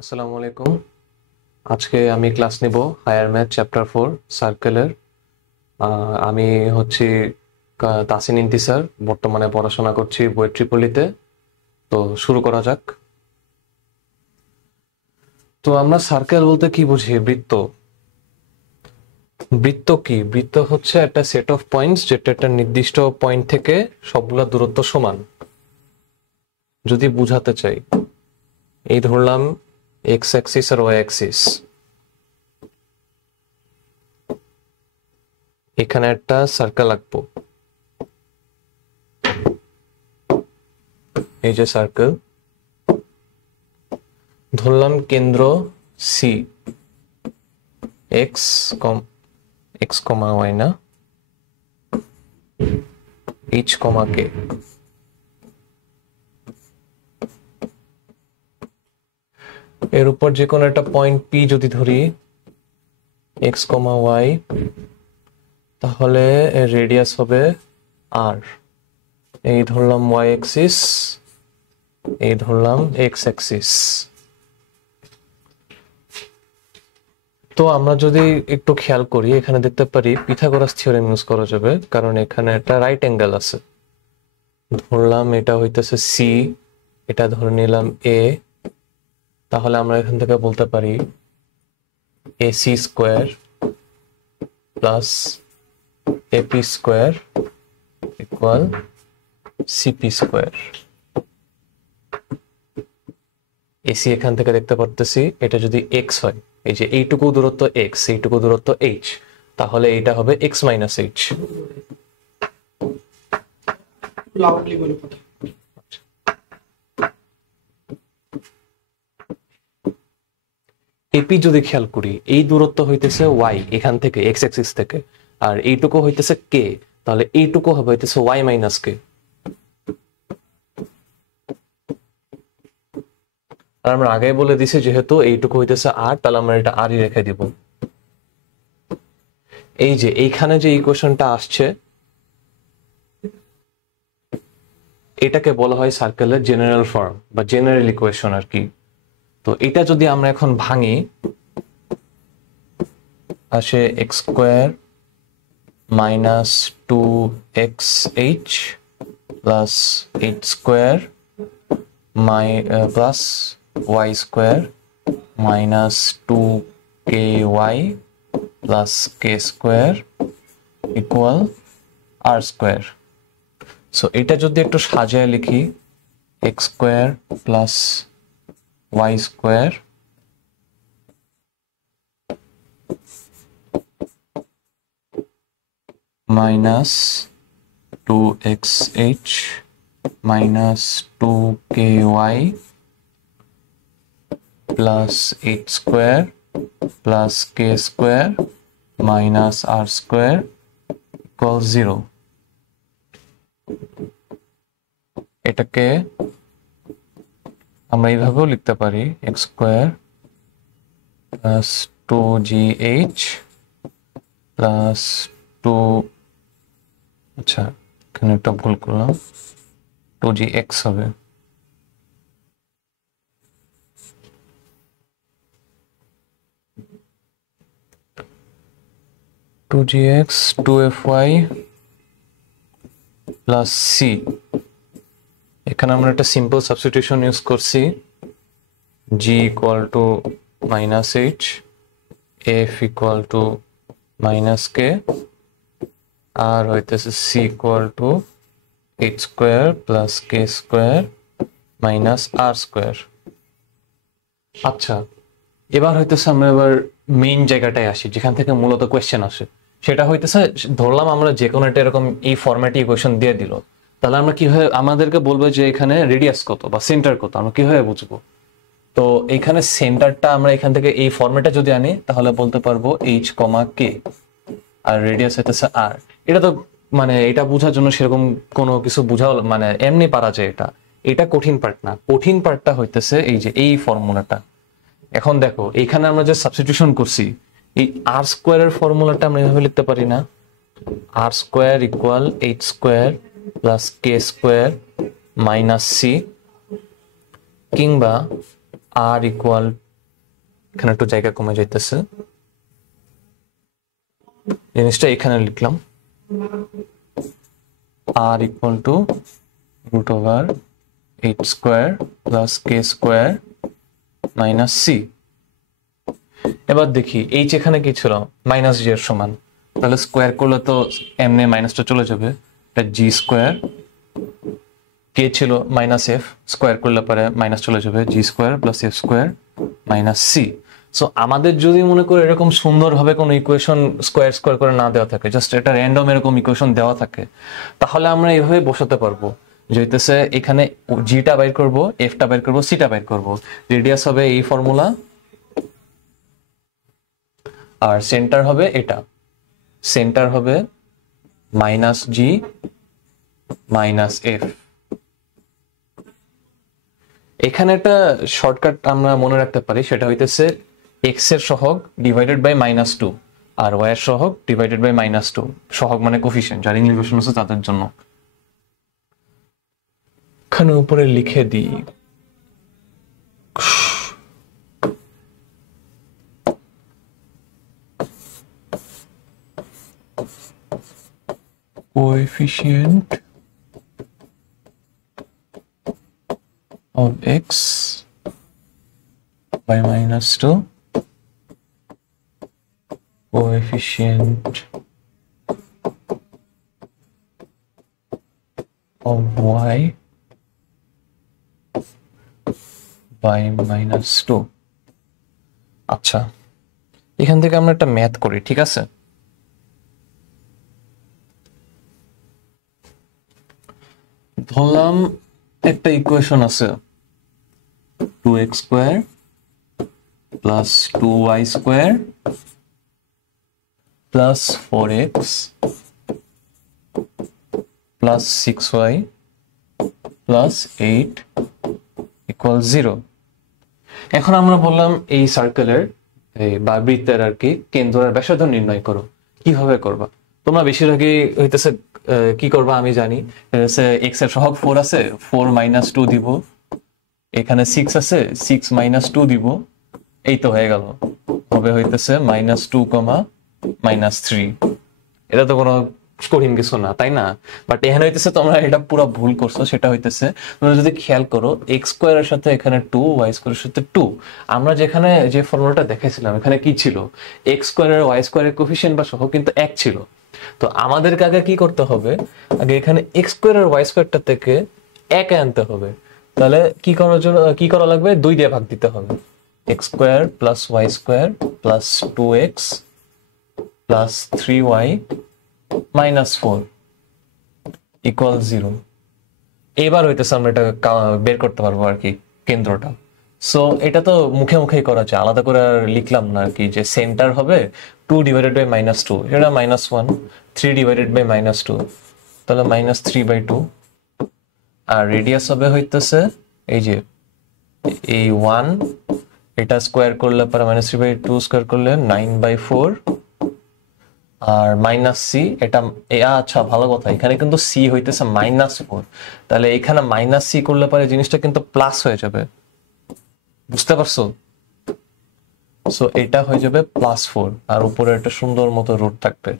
আসসালামু আলাইকুম। আজকে আমি ক্লাস নিব হায়ার ম্যাথ চ্যাপ্টার 4 সার্কেলের। আমি হচ্ছি তাসিন ইন্তিসার, বর্তমানে পড়াশোনা করছি বুয়েট ট্রিপলিতে। তো শুরু করা যাক। তো আমরা সার্কেল বলতে কি বুঝি? বৃত্ত। বৃত্ত কি? বৃত্ত হচ্ছে একটা সেট অফ পয়েন্টস যেটা একটা নির্দিষ্ট পয়েন্ট থেকে সবগুলা দূরত্ব সমান। যদি বুঝাতে চাই, এই ধরলাম এক্স অ্যাক্সিস আর ওয়াই অ্যাক্সিস। এখানে একটা সার্কেল আঁকবো, এই যে সার্কেল। ধরলাম কেন্দ্র সি, এক্স কমা ওয়াই না, এইচ কমা কে। এর উপর যে কোনো একটা পয়েন্ট পি যদি ধরি, এক্স কমা ওয়াই, তাহলে এর রেডিয়াস হবে আর। এই ধরলাম ওয়াই অ্যাক্সিস, এই ধরলাম এক্স অ্যাক্সিস। তো আমরা যদি একটু খেয়াল করি, এখানে দেখতে পারি পিথাগোরাস থিওরেম ইউজ করা যাবে, কারণ এখানে একটা রাইট অ্যাঙ্গেল আছে। ধরলাম এটা হইতেছে সি, এটা ধরে নিলাম এ। তাহলে আমরা এখান থেকে বলতে পারি AC square plus AP square equal CP square. AC এখান থেকে দেখতে পারতেছি, এটা যদি এক্স হয়, এই যে এইটুকু দূরত্ব এক্স, এইটুকু দূরত্ব এইচ, তাহলে এটা হবে এক্স মাইনাস এইচ। এপি যদি খেয়াল করি, এই দূরত্ব হইতেছে ওয়াই এখান থেকে এক্স অ্যাক্সিস থেকে, আর এইটুকু হইতেছে কে, তাহলে এইটুকু হবে হইতেছে ওয়াই মাইনাস কে। আর আমরা আগে বলে দিছি যেহেতু এইটুকু হইতেছে আর, তাহলে আমরা এটা আরই রেখে দিব। এই যে এইখানে যে ইকুয়েশনটা আসছে, এটাকে বলা হয় সার্কেলের জেনারেল ফর্ম বা জেনারেল ইকুয়েশন আর কি। তো এটা যদি আমরা এখন ভাঙি, আসে x square minus two x h plus h square plus y square minus two k y plus k square equal r square. So এটা যদি একটু সাজায় লিখি, x square plus y square minus two x h minus two k y plus h square plus k square minus r square equal 0। এটাকে আমরা এইভাবেও লিখতে পারি, x square plus two g h plus two, আচ্ছা এখানে একটা ভুল করলাম, টু জি এক্স হবে। Two g x two f y plus c. এখানে আমরা একটা সিম্পল সাবস্টিটিউশন ইউজ করছি, g equal to minus h, f equal to minus k, আর হইতেছে c equal to h square plus k square minus r square. আচ্ছা, এবার হইতেছে আমরা এবার মেইন জায়গাটায় আসি, যেখান থেকে মূলত কোয়েশ্চেন আসে। সেটা হইতেছে, ধরলাম আমরা যে কোনো একটা এরকম এই ফরম্যাটে ইকুয়েশন দিয়ে দিল, তাহলে আমরা কিভাবে, আমাদেরকে বলবে যে এখানে রেডিয়াস কত বা সেন্টার কত, আমরা কিভাবে বুঝবো? তো এখানে সেন্টারটা আমরা এখান থেকে এই ফরম্যাটে যদি আনি, তাহলে বলতে পারবো এইচ কমা কে, আর রেডিয়াস হইতেছে আর। এটা তো মানে এটা বোঝার জন্য সেরকম কোনো কিছু বুঝাও, মানে এমনি পারা যায় এটা। এটা কঠিন পার্ট না, কঠিন পার্টটা হইতেছে এই যে এই ফর্মুলাটা। এখন দেখো এখানে আমরা যে সাবস্টিটিউশন করছি, এই আর স্কোয়ারের ফর্মুলাটা আমরা এভাবে লিখতে পারি না, r square equal h square plus k square minus c, কিংবা আর ইকুয়াল এখানে একটু জায়গা কমে যাইতেছে, জিনিসটা এখানে লিখলাম r equal to root over h square plus k square minus c. এবার দেখি এইচ এখানে কি ছিল, মাইনাস জি এর সমান, তাহলে স্কোয়ার করলে তো এমনি মাইনাসটা চলে যাবে, এটা জি স্কোয়ার, কে ছিল মাইনাস এফ, স্কোয়ার করলে পরে মাইনাস চলে যাবে, g square plus f square minus c. So আমাদের যদি মনে করে এরকম সুন্দরভাবে কোনো ইকুয়েশন স্কোয়ার স্কোয়ার করে না দেওয়া থাকে, জাস্ট এটা র্যান্ডম এরকম ইকুয়েশন দেওয়া থাকে, তাহলে আমরা এইভাবে বসাতে পারবো যে হইতেছে এখানে জিটা বাইর করব, এফটা বাইর করব, সিটা বাইর করব, রেডিয়াস হবে এই ফর্মুলা, আর সেন্টার হবে এটা, সেন্টার হবে মাইনাস জি মাইনাস এফ। এখানে একটা শর্টকাট আমরা মনে রাখতে পারি, সেটা হইতেছে এক্স এর সহগ ডিভাইডেড বাই মাইনাস টু আর ওয়াই এর সহগ ডিভাইডেড বাই মাইনাস টু। সহগ মানে কোফিশিয়েন্ট, যারা ইংলিশ ভার্সন আছে তাদের জন্য। এখানে উপরে লিখে দিই coefficient of x by minus 2, coefficient of y by minus 2। আচ্ছা, এখান থেকে আমরা একটা ম্যাথ করি, ঠিক আছে? ধরলাম একটা ইকুয়েশন আছে 2x square plus 2y square plus 4x plus 6y plus 8 equal 0। এখন আমরা বললাম এই সার্কেলের বা বৃত্তের আর কি কেন্দ্রের ব্যাসার্ধ নির্ণয় করো। কিভাবে করবা? তোমরা বেশিরভাগই হইতেছে কি করবা আমি জানি, এক্স এর সহগ 4 আছে, 4 মাইনাস 2 দিব, এখানে 6 আছে, 6 মাইনাস 2 দিব, এই তো হয়ে গেল, হবে হইতেছে মাইনাস 2 কমা মাইনাস 3। এটা তো কোনো কঠিন কিছু না, তাই না? বাট এখানে হইতেছে তোমরা এটা পুরো ভুল করছো। সেটা হইতেছে তোমরা যদি খেয়াল করো এক্স স্কোয়ারের সাথে এখানে 2, ওয়াই স্কোয়ারের সাথে 2, আমরা যেখানে যে ফর্মুলাটা দেখাইছিলাম এখানে কি ছিল, এক্স স্কোয়ারের ওয়াই স্কোয়ারের কোফিশিয়েন্ট বা সহগ কিন্তু 1 ছিল। তো আমাদেরকে আগে কি করতে হবে, আগে এখানে এক্স স্কোয়ার আর ওয়াই স্কোয়ারটা থেকে 1 আনতে হবে। তাহলে কি করার জন্য কি করা লাগবে, 2 দিয়ে ভাগ দিতে হবে, x square plus y square plus 2x plus 3y minus 4 equal 0। এবার হইতেছে আমরা এটা বের করতে পারবো আর কি কেন্দ্রটা। সো এটা তো মুখে মুখেই করা যায়, আলাদা করে আর লিখলাম না আর কি, যে সেন্টার হবে 2 ডিভাইডেড বাই মাইনাস 2, এটা মাইনাস 1, 3 ডিভাইডেড বাই মাইনাস 2, তাহলে মাইনাস 3/2, আর রেডিয়াস হবে হইতেছে এই যে এই 1, এটা স্কোয়ার করলে পরে মাইনাস 3/2 স্কোয়ার করলে 9/4, আর মাইনাস সি এটা, আচ্ছা ভালো কথা, এখানে কিন্তু সি হইতেছে -4, তাহলে এখানে মাইনাস সি করলে পরে জিনিসটা কিন্তু প্লাস হয়ে যাবে, বুঝতে পারছো? সো এটা হয়ে যাবে +4, আর উপরে একটা সুন্দর মতো রুট থাকবে।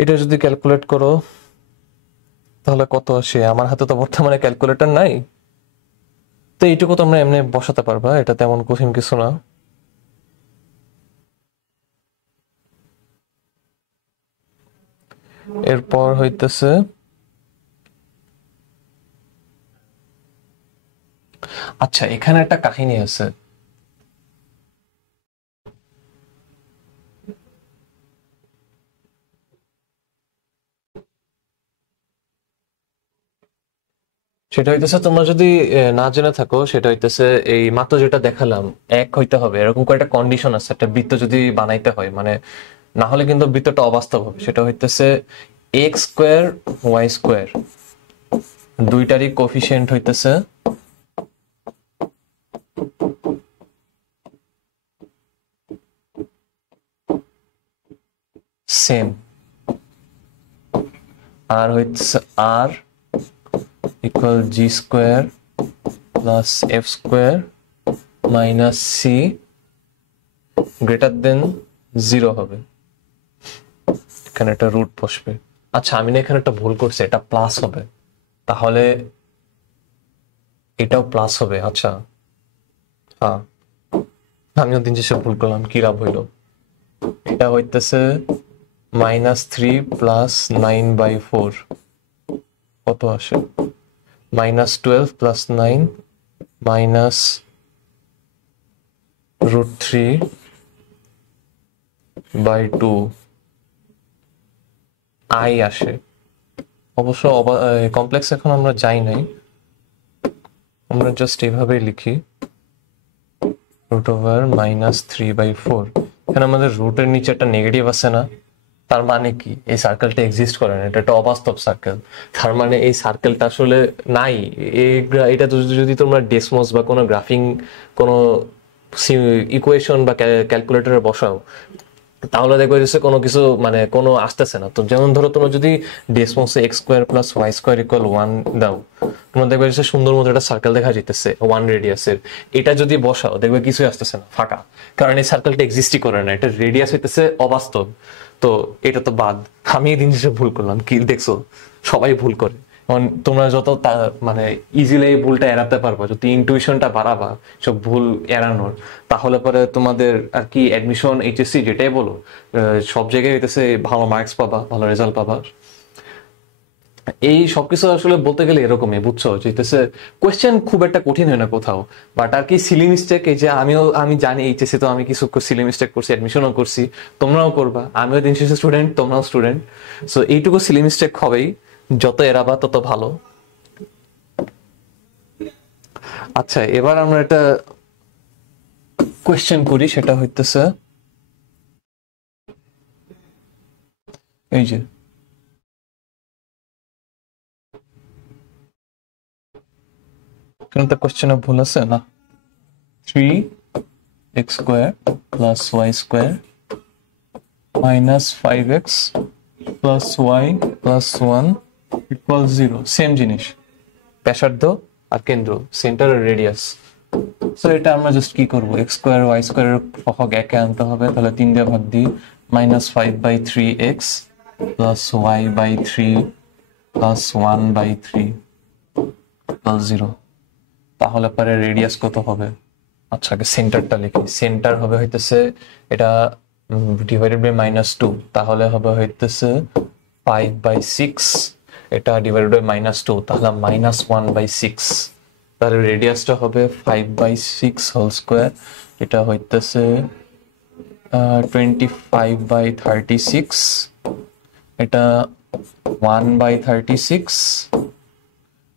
এটা যদি ক্যালকুলেট করো তাহলে কত আসে? আমার হাতে তো বর্তমানে ক্যালকুলেটর নাই, তো এইটুকু তোমরা এমনি বসাতে পারবা, এটা তেমন কঠিন কিছু না। এরপর হইতেছে আচ্ছা এখানে একটা কাহিনী আছে, সেটা হইতেছে তোমরা যদি না জেনে থাকো, সেটা হইতেছে এই মাত্র যেটা দেখালাম 1 হইতে হবে, এরকম কয়েকটা কন্ডিশন আছে একটা বৃত্ত যদি বানাইতে হয়, মানে না হলে কিন্তু বৃত্তটা অবাস্তব হবে। সেটা হইতেছে এক্স স্কোয়ার ওয়াই স্কোয়ার দুইটারই কোফিশিয়েন্ট হইতেছে সেম, আর হইতেছে r equal g square plus f square minus c greater than 0 হবে, এখানে একটা রুট বসবে। আচ্ছা আমি না এখানে একটা ভুল করছি, এটা প্লাস হবে, তাহলে এটাও প্লাস হবে। আচ্ছা হ্যাঁ, আমিও দিন শেষে ভুল করলাম, কি লাভ হইলো? এটা হইতেছে -3 প্লাস 9/4 কত আসে, -12 প্লাস 9 মাইনাস √3/2 আই আসে। অবশ্য কমপ্লেক্স এখন আমরা যাই নাই, আমরা জাস্ট এভাবেই লিখি √3/4। এখানে আমাদের রুটের নিচে একটা নেগেটিভ আছে না, তার মানে কি এই সার্কেলটা এক্সিস্ট করে না, এটা একটা অবাস্তব সার্কেল। তার মানে এই সার্কেলটা আসলে নাই। এটা যদি তোমরা ডেসমস বা কোনো গ্রাফিং কোনো ইকুয়েশন বা ক্যালকুলেটরে বসাও, তাহলে দেখবে যে কোনো কিছু মানে কোনো আসতেছে না। তো যেমন ধরো তোমরা যদি ডেসমসে x² + y² = 1 দাও, তোমরা দেখবে যে সুন্দর মতো একটা সার্কেল দেখা যাইতেছে 1 রেডিয়াসের। এটা যদি বসাও দেখবে কিছুই আসতেছে না, ফাঁকা, কারণ এই সার্কেলটা এক্সিস্টই করে না, এটা রেডিয়াস হইতেছে অবাস্তব। তো এটা তো বাদ। আমি এই জিনিসটা ভুল করলাম, কি দেখছো সবাই ভুল করে। তোমরা যত মানে ইজিলি এই ভুলটা এড়াতে পারবা, যদি ইনটুইশনটা বাড়াবা সব ভুল এড়ানোর, তাহলে পরে তোমাদের আর কি অ্যাডমিশন এইচএসসি যেটাই বলো সব জায়গায় হইতেছে ভালো মার্কস পাবা, ভালো রেজাল্ট পাবা। এই সবকিছু আসলে বলতে গেলে এরকমই, বুঝছো, যেতেছে কোয়েশ্চেন খুব একটা কঠিন হয় না কোথাও, বাট আর কি সিলি মিস্টেক। এই যে আমি জানি এইচএসসি তো আমি কিছু সিলি মিস্টেক করছি, অ্যাডমিশনও করছি, তোমরাও করবা, আমিও দিন শেষে স্টুডেন্ট, তোমরাও স্টুডেন্ট। সো এইটুকু সিলি মিস্টেক হবেই, যত এড়াবা তত ভালো। আচ্ছা এবার আমরা একটা কোয়েশ্চেন করি, সেটা হইতেছে এই যে কিন্তু কোয়েশ্চেনে ভুল আছে না, 3x² + y² - 5x + y + 1 = 0। Same জিনিস, ব্যাসার্ধ আর কেন্দ্র, সেন্টার আর রেডিয়াস। সো এটা আমরা জাস্ট কি করবো, x² y² এর হক একে আনতে হবে, তাহলে 3 দিয়ে ভাগ দিই, -5/3x + y/3 + 1/3 = 0। তাহলে পরে রেডিয়াস কত হবে? আচ্ছা আগে সেন্টারটা লিখি, সেন্টার হবে হইতেছে এটা ডিভাইডেড বাই -2, তাহলে হবে হইতেছে 5/6, এটা ডিভাইডেড বাই -2 তাহলে -1/6, তাহলে রেডিয়াসটা হবে 5/6 হোল স্কয়ার, এটা হইতেছে 25/36, এটা 1/36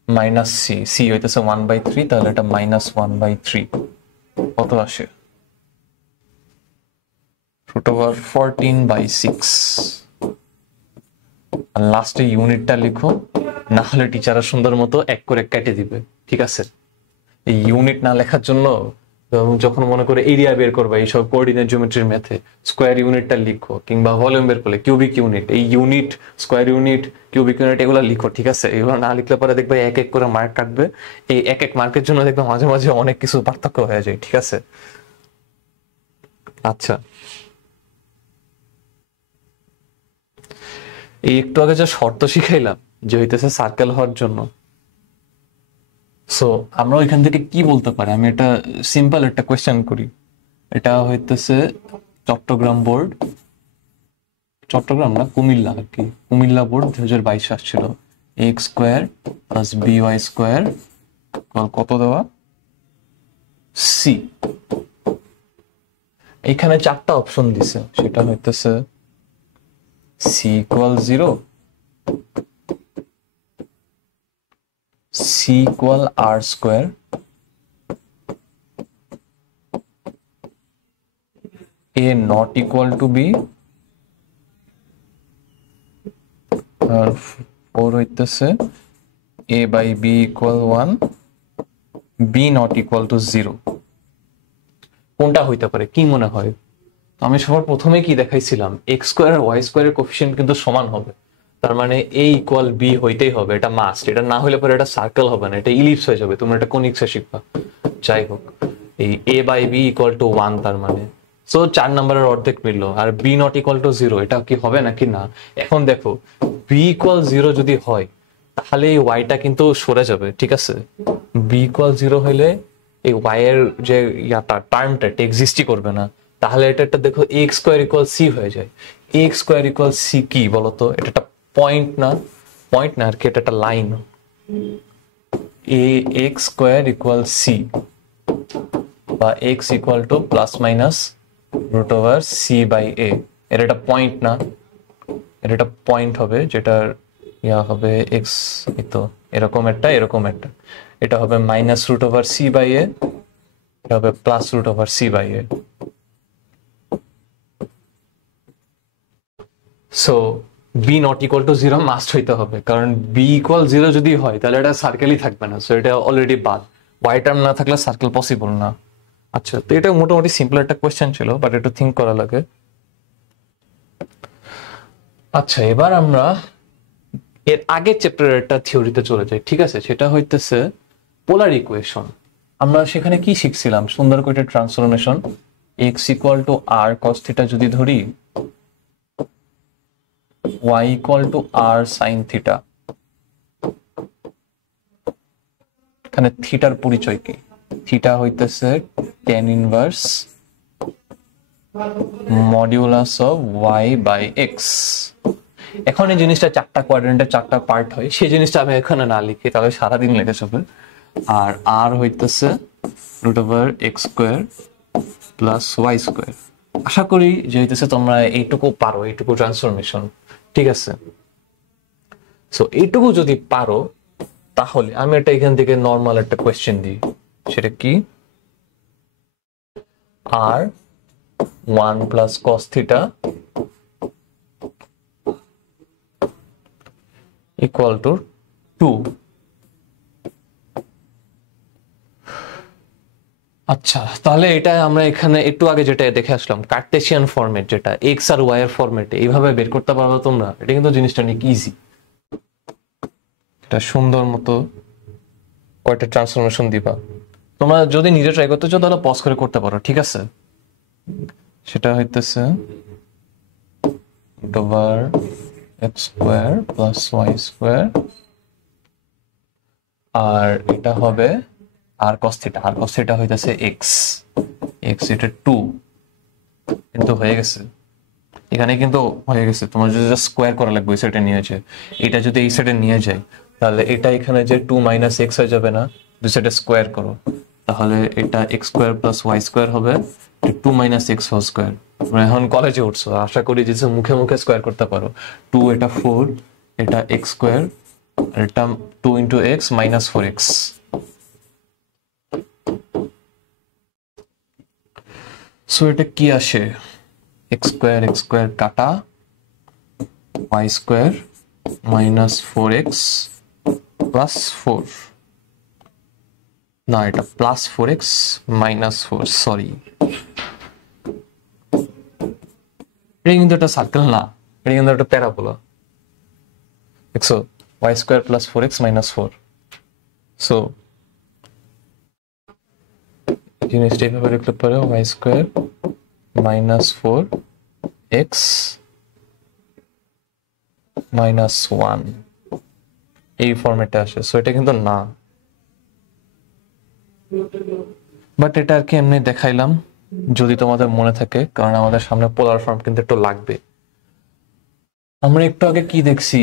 মাইনাস সি হইতেছে 1/3, তাহলে এটা -1/3 কত আসে, √14/6। আর লাস্টে ইউনিটটা লিখো, না হলে টিচাররা সুন্দর মতো এক করে কেটে দিবে, ঠিক আছে? এই ইউনিট না লেখার জন্য যখন মনে করে এরিয়া বের করবে এইসব কোঅর্ডিনেট জিওমেট্রির ম্যাথে, স্কোয়ার ইউনিটটা লিখো, কিংবা ভলিউম বের করলে কিউবিক ইউনিট, এই unit, square unit, cubic unit এগুলো লিখো, ঠিক আছে? এগুলো না লিখলে পরে দেখবে এক এক করে মার্ক কাটবে, এই এক এক মার্কের জন্য দেখবে মাঝে মাঝে অনেক কিছু পার্থক্য হয়ে যায়, ঠিক আছে? আচ্ছা এই একটু আগে যে শর্ত শিখাইলাম যে হইতেছে সার্কেল হওয়ার জন্য, সো আমরা ওইখান থেকে কি বলতে পারি? আমি এটা সিম্পল একটা কোয়েশ্চেন করি, এটা হইতেছে চট্টগ্রাম বোর্ড, চট্টগ্রাম না কুমিল্লা আর কি, কুমিল্লা বোর্ড 2022 আসছিল, x² + by² কত দেওয়া, সি। এইখানে 4টা অপশন দিছে, সেটা হইতেছে c = 0, c = r², a not equal to b, আর 4 হইতেছে a/b = 1, b not equal to 0। কোনটা হইতে পারে কি মনে হয়? আমি সবার প্রথমে কি দেখাইছিলাম, x² আর y² এর কোএফিসিয়েন্ট কিন্তু সমান হবে, তার মানে a = b হইতেই হবে, এটা মাস্ট। এটা না হলে পরে এটা সার্কেল হবে না, এটা ইলিপস হয়ে যাবে। তোমরা এটা কোনিক্সে শিখবা। যাই হোক, এই a/b = 1, তার মানে সো 4 নম্বরের অর্ধেক মিললো। আর b নট ইকুয়াল টু 0 এটা কি হবে নাকি না? এখন দেখো b ইকুয়াল 0 যদি হয় তাহলে এই ওয়াইটা কিন্তু সরে যাবে, ঠিক আছে? b ইকুয়াল 0 হইলে এই y এর যে ইয়াটা টার্মটা এক্সিস্টই করবে না। তাহলে এটা দেখো x স্কয়ার ইকুয়াল c হয়ে যায়। x স্কয়ার ইকুয়াল c কি বলতো? এটা একটা পয়েন্ট না, পয়েন্ট না আর কি, এটা একটা লাইন। ax স্কয়ার ইকুয়াল c বা x equal to plus minus root over c by a, এর একটা পয়েন্ট না, এর একটা পয়েন্ট হবে যেটার ইয়া হবে x, এই তো এরকম একটা এটা হবে minus root over c by a, এটা হবে plus root over c by a। So b not equal to 0 must হইতে হবে, কারণ b ইকুয়াল 0 যদি হয় তাহলে এটা সার্কেলই থাকবে না। সো এটা অলরেডি বাদ, y টার্ম না থাকলে সার্কেল পসিবল না। আচ্ছা, তো এটা মোটামুটি সিম্পল একটা কোয়েশ্চেন ছিল, বাট একটু থিঙ্ক করা লাগে। আচ্ছা, এবার আমরা এর আগের চ্যাপ্টারের একটা থিওরিতে চলে যাই, ঠিক আছে? সেটা হইতেছে পোলার ইকুয়েশন। আমরা সেখানে কি শিখছিলাম? সুন্দর করে transformation x equal to r cos theta যদি ধরি, y equal to r sin theta, এখানে থিটার পরিচয় কি? থিটা হইতেছে tan inverse modulus of y by x। এখন এই জিনিসটা 4টা কোয়াড্রেন্টে 4টা পার্ট হয়, সেই জিনিসটা আমি এখানে না লিখি তাহলে সারাদিন লেগে যাবে। আর r হইতেছে root over x square plus y square. আশা করি যে হইতেছে তোমরা এইটুকু পারো, এইটুকু ট্রান্সফরমেশন, ঠিক আছে? সো এইটুকু যদি পারো তাহলে আমি এটা এখান থেকে নর্মাল একটা কোয়েশ্চেন দিই, সেটা কি? r 1 plus cos theta equal to 2। আচ্ছা, তাহলে এটা আমরা এখানে একটু আগে যেটা দেখে আসলাম কার্টেসিয়ান ফরম্যাট, যেটা এক্স আর ওয়াই এর ফরম্যাটে এইভাবে বের করতে পারবে তোমরা। এটা কিন্তু জিনিসটা অনেক ইজি। এটা সুন্দর মতো কয়টা ট্রান্সফরমেশন দিবা, তোমরা যদি নিজে ট্রাই করতে চাও তাহলে পজ করে করতে পারো, ঠিক আছে? সেটা হইতেছে root over x square plus y square, আর এটা হবে r cos theta. r cos theta হইতাছে x এটা 2, কিন্তু হয়ে গেছে এখানে, কিন্তু হয়ে গেছে। তোমার যদি স্কয়ার করা লাগবে, সেটা নিয়ে যায়, এটা যদি এই সাইডে নিয়ে যায় তাহলে এটা এখানে যে 2 মাইনাস x হয়ে যাবে না? দুই সাইডে স্কয়ার করো, তাহলে এটা x square plus y square হবে 2 মাইনাস x হোল স্কয়ার। তোমরা এখন কলেজে উঠছো, আশা করি যে মুখে মুখে স্কয়ার করতে পারো। 2 এটা 4, এটা x স্কয়ার, আর এটা 2 into x minus 4x। So এটা কি আসে? x স্কয়ার কাটা y square minus 4x plus 4, না এটা প্লাস 4x মাইনাস 4, সরি। এটা কিন্তু একটা সার্কেল না, এটা কিন্তু একটা প্যারাবোলা। দেখছো, y square plus 4x minus 4। So জিনিসটা এইভাবে লিখতে পারো, y square minus 4x minus 1, এই ফরম্যাটে আসে। সো এটা কিন্তু না, বাট এটা আর কি এমনি দেখাইলাম যদি তোমাদের মনে থাকে, কারণ আমাদের সামনে পোলার ফর্ম কিন্তু একটু লাগবে। আমরা একটু আগে কি দেখছি?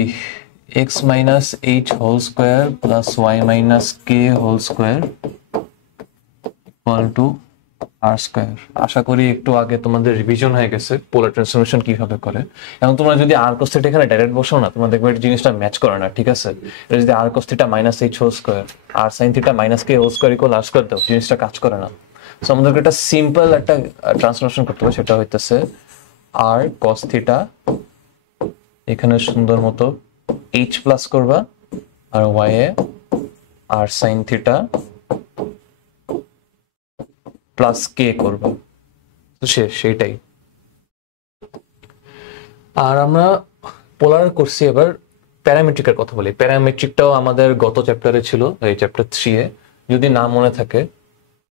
x minus h whole square plus y minus k whole square equal to r square. আশা করি একটু আগে তোমাদের রিভিশন হয়ে গেছে পোলার ট্রান্সফরমেশন কিভাবে করে। এখন তোমরা যদি r cos থিটা এখানে ডাইরেক্ট বসাও না, তোমরা দেখবে এই জিনিসটা ম্যাচ করে না, ঠিক আছে? এটা যদি r cos থিটা minus h whole square r sin থিটা minus k whole square equal r square দাও, জিনিসটা কাজ করে না। সো আমাদেরকে একটা সিম্পল একটা ট্রান্সফরমেশন করতে হবে, সেটা হইতেছে r cos থিটা, এখানে সুন্দর মতো h প্লাস করবা, আর y এ r sin থিটা প্লাস কে করবো, তো সেটাই। আর আমরা পোলার করছি, এবার প্যারামেট্রিকের কথা বলি। প্যারামেট্রিকটাও আমাদের গত চ্যাপ্টারে ছিল, এই চ্যাপ্টার 3 এ, যদি না মনে থাকে।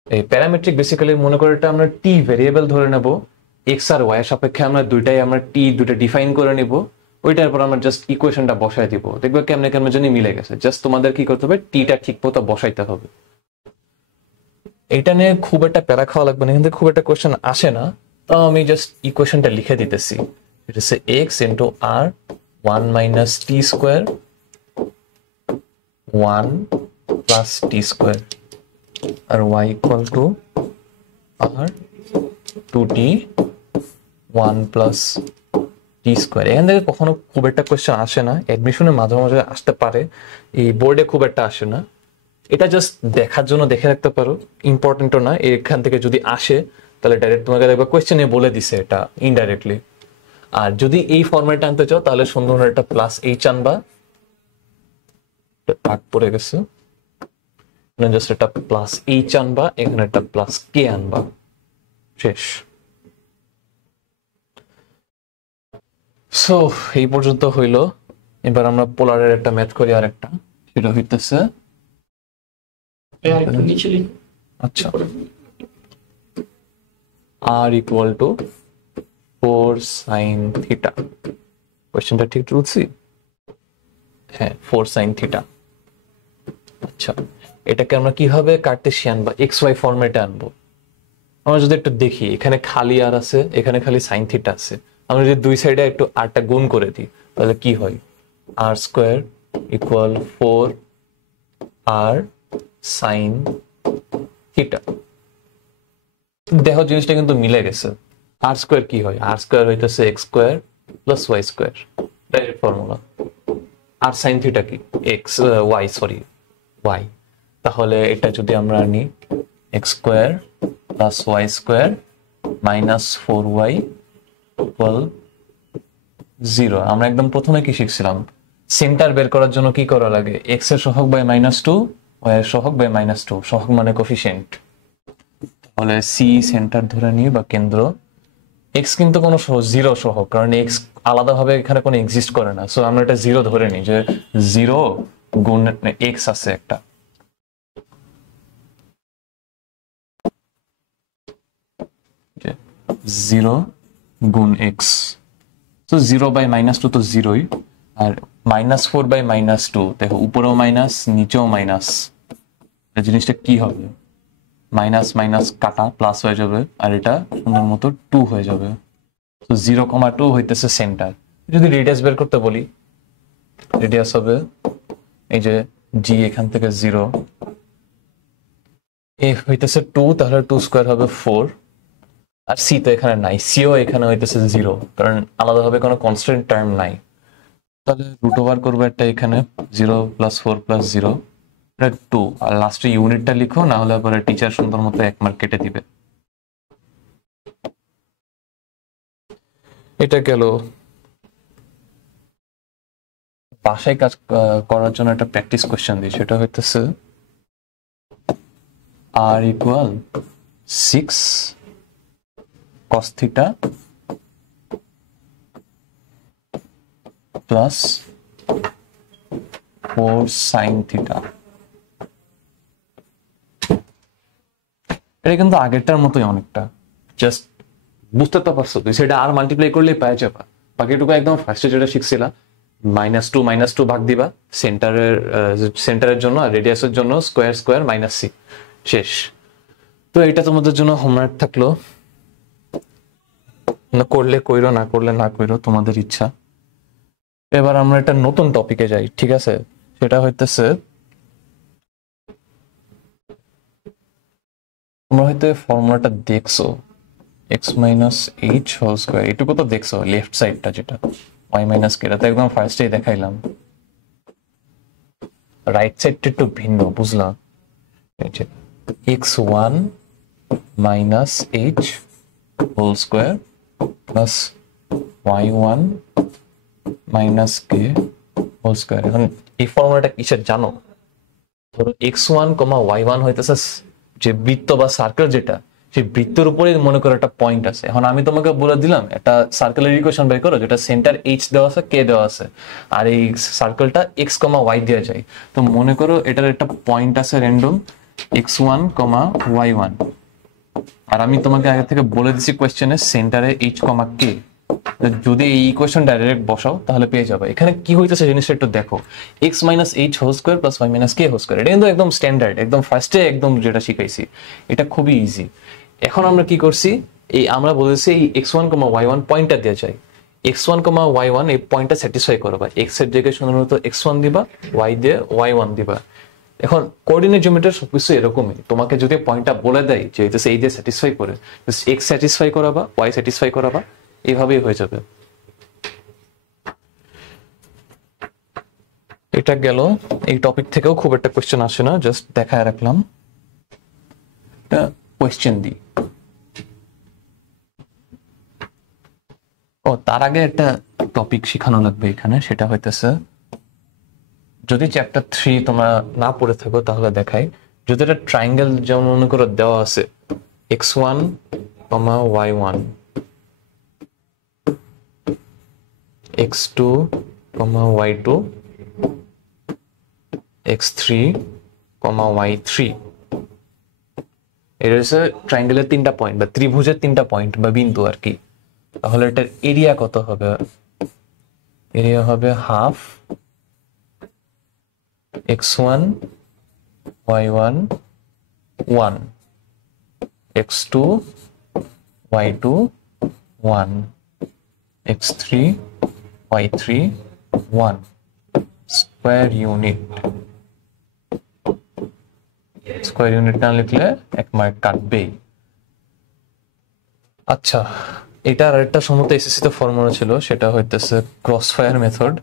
এই প্যারামেট্রিক বেসিক্যালি মনে করে এটা আমরা টি ভেরিয়েবল ধরে নেব, এক্স আর ওয়াই এর সাপেক্ষে আমরা দুইটা ডিফাইন করে নিব, ওইটার পর আমরা জাস্ট ইকুয়েশনটা বসাই দিব, দেখবে কেমনে কেমনে জানি মিলে গেছে। জাস্ট তোমাদের কি করতে হবে, টিটা ঠিক মতো বসাইতে হবে। এটা নিয়ে খুব একটা প্যারা খাওয়া লাগবে না, কিন্তু খুব একটা কোয়েশ্চেন আসে না, তাও আমি জাস্ট ইকুয়েশনটা লিখে দিতেছি। এটা হচ্ছে x into r 1 minus t square 1 plus t square আর y equal to r 2t 1 plus t square. এখান থেকে কখনো খুব একটা কোয়েশ্চেন আসে না, অ্যাডমিশনে মাঝে মাঝে আসতে পারে, এই বোর্ডে খুব একটা আসে না। এটা জাস্ট দেখার জন্য দেখে রাখতে পারো, ইম্পর্টেন্টও না। এখান থেকে যদি আসে তাহলে ডাইরেক্ট তোমাকে দেখবে কোয়েশ্চেনে বলে দিছে এটা ইনডাইরেক্টলি। আর যদি এই ফরম্যাটে আনতে চাও তাহলে সুন্দর একটা প্লাস এইচ আনবা, ভাগ পড়ে গেছে, জাস্ট একটা প্লাস এইচ আনবা, এখানে একটা প্লাস কে আনবা, শেষ। সো এই পর্যন্ত হইলো। এবার আমরা পোলারের একটা ম্যাথ করি, আর একটা, সেটা হইতেছে আচ্ছা r equal two 4 sin theta. কোয়েশ্চেনটা ঠিক বলছি? হ্যাঁ, 4 sin থিটা। আচ্ছা, এটাকে আমরা কিভাবে কার্টেসিয়ান বা এক্স ওয়াই ফরম্যাটে আনবো? আমরা যদি একটু দেখি, এখানে খালি আর আছে, এখানে খালি সাইন থিটা আছে। আমরা যদি দুই সাইডে একটু আরটা গুণ করে দিই তাহলে কি হয়, r square equal 4 r sine theta. দেখো জিনিসটা কিন্তু মিলে গেছে। আর স্কোয়ার কি হয়, আর স্কোয়ার হইতেছে x square plus y square, direct formula. R sine theta কি, এক্স ওয়াই সরি ওয়াই। তাহলে এটা যদি আমরা আনি x square plus y square minus 4y equal 0। আমরা একদম প্রথমে কি শিখছিলাম, সেন্টার বের করার জন্য কি করা লাগে, এক্স এর সহগ বাই -2, ওয়াই এর সহগ বাই -2, সহগ মানে কোফিশিয়েন্ট। তাহলে সি সেন্টার ধরে নিই বা কেন্দ্র, এক্স কিন্তু কোনো 0 সহগ, কারণ এক্স আলাদাভাবে এখানে কোনো এক্সিস্ট করে না। সো আমরা এটা 0 ধরে নিই, যে 0 গুণ এক্স আছে একটা। জিরো গুণ এক্স, তো 0 বাই -2 তো 0ই, আর -4 বাই -2, দেখো উপরেও মাইনাস নিচেও মাইনাস, জিনিসটা কি হবে, মাইনাস মাইনাস কাটা প্লাস হয়ে যাবে, আর এটা সুন্দর মতো 2 হয়ে যাবে। তো 0,2 হইতেছে সেন্টার। যদি রেডিয়াস বের করতে বলি, রেডিয়াস হবে এই যে জি, এখান থেকে 0, এ হইতেছে 2, তাহলে 2 স্কোয়ার হবে 4, আর সি তো এখানে নাই, সিও এখানে হইতেছে 0, কারণ আলাদাভাবে কোনো কনস্ট্যান্ট টার্ম নাই। তাহলে রুট ওভার করবো একটা, এখানে 0 + 4 + 0 2, আর লাস্টে ইউনিটটা লিখো, না হলে পরে টিচার সুন্দর মতো 1 মার্ক কেটে দিবে। এটা গেল। বাসায় কাজ করার জন্য একটা প্র্যাকটিস কোশ্চেন দিই, সেটা হইতেছে r equal 6 cos theta plus 4 sin theta. এটা কিন্তু আগেরটার মতোই অনেকটা, জাস্ট বুঝতে তো পারছো, তুই সেটা আর মাল্টিপ্লাই করলেই পাওয়া যাবে। বাকিটুকু একদম ফার্স্টে যেটা শিখছিলা, -2 ভাগ দিবা সেন্টারের জন্য, আর রেডিয়াসের জন্য স্কোয়ার স্কোয়ার মাইনাস সি, শেষ। তো এটা তোমাদের জন্য হোমওয়ার্ক থাকলো, না করলে কইরো, না করলে না কইরো, তোমাদের ইচ্ছা। এবার আমরা একটা নতুন টপিকে যাই, ঠিক আছে? সেটা হইতেছে, তোমরা হয়তো ফর্মুলাটা দেখছো, x - h হোল স্কয়ার, এটুকু তো দেখছো, লেফট সাইডটা যেটা y - k, এটা তো একদম ফার্স্টেই দেখাইলাম। রাইট সাইডটা একটু ভিন্ন, বুঝলাম? x1 - h whole square plus y1 - k whole square. এখন এই ফর্মুলাটা কিসের জানো? ধরো x1, y1 হইতেছে যে বৃত্ত বা সার্কেল, যেটা সেই বৃত্তের উপরে মনে করো একটা পয়েন্ট আছে। এখন আমি তোমাকে বলে দিলাম একটা সার্কেলের ইকুয়েশন বের করো, যেটা সেন্টার h দেওয়া আছে, k দেওয়া আছে, আর এই সার্কেলটা x, y দেওয়া যায়। তো মনে করো এটার একটা পয়েন্ট আছে র্যান্ডম x1, y1, আর আমি তোমাকে আগে থেকে বলে দিছি কোয়েশ্চেনের সেন্টারে এইচ কমা কে, যদি এই ইকুয়েশন ডাইরেক্ট বসাও তাহলে পেয়ে যাবে। এখানে কি হইতেছে জিনিসটা একটু দেখো, x minus h whole square plus y minus k whole square, এটা কিন্তু একদম স্ট্যান্ডার্ড, একদম ফার্স্টে একদম যেটা শিখাইছি এটা খুবই ইজি। এখন আমরা কি করছি, এই আমরা বলেছি এই x1 y1 পয়েন্টটা দেওয়া যায়, x1 y1 এই পয়েন্টটা স্যাটিসফাই করবা, x এর জায়গায় সাধারণত x1 দিবা, y দিয়ে y1 দিবা। এখন কোঅর্ডিনেট জিওমেট্রি সবকিছু এরকমই, তোমাকে যদি পয়েন্টটা বলে দেয় যে এটা এই দিয়ে স্যাটিসফাই করে, x স্যাটিসফাই করাবা, y স্যাটিসফাই করাবা, এইভাবেই হয়ে যাবে। এটা গেল, এই টপিক থেকেও খুব একটা কোয়েশ্চেন আসে না, জাস্ট দেখায় রাখলাম। এটা কোয়েশ্চেন দিই। ও তার আগে একটা টপিক শেখানো লাগবে এখানে, সেটা হইতেছে যদি চ্যাপ্টার 3 তোমরা না পড়ে থাকো তাহলে দেখাই, যদি একটা ট্রায়াঙ্গেল যেমন মনে করো দেওয়া আছে x1, y1, x2, y2, x3, y3, এটা হচ্ছে ট্রায়াঙ্গেলের 3টা পয়েন্ট বা ত্রিভুজের 3টা পয়েন্ট বা বিন্দু আর কি। তাহলে এটার এরিয়া কত হবে? এরিয়া হবে half x1, y1, 1, x2, y2, 1, x3, y3, 1 square unit. Square unit না লিখলে 1 মার্ক কাটবেই। আচ্ছা, এটার আরেকটা সম্ভবত এসএসসি তে ফর্মুলা ছিল, সেটা হইতেছে cross fire method,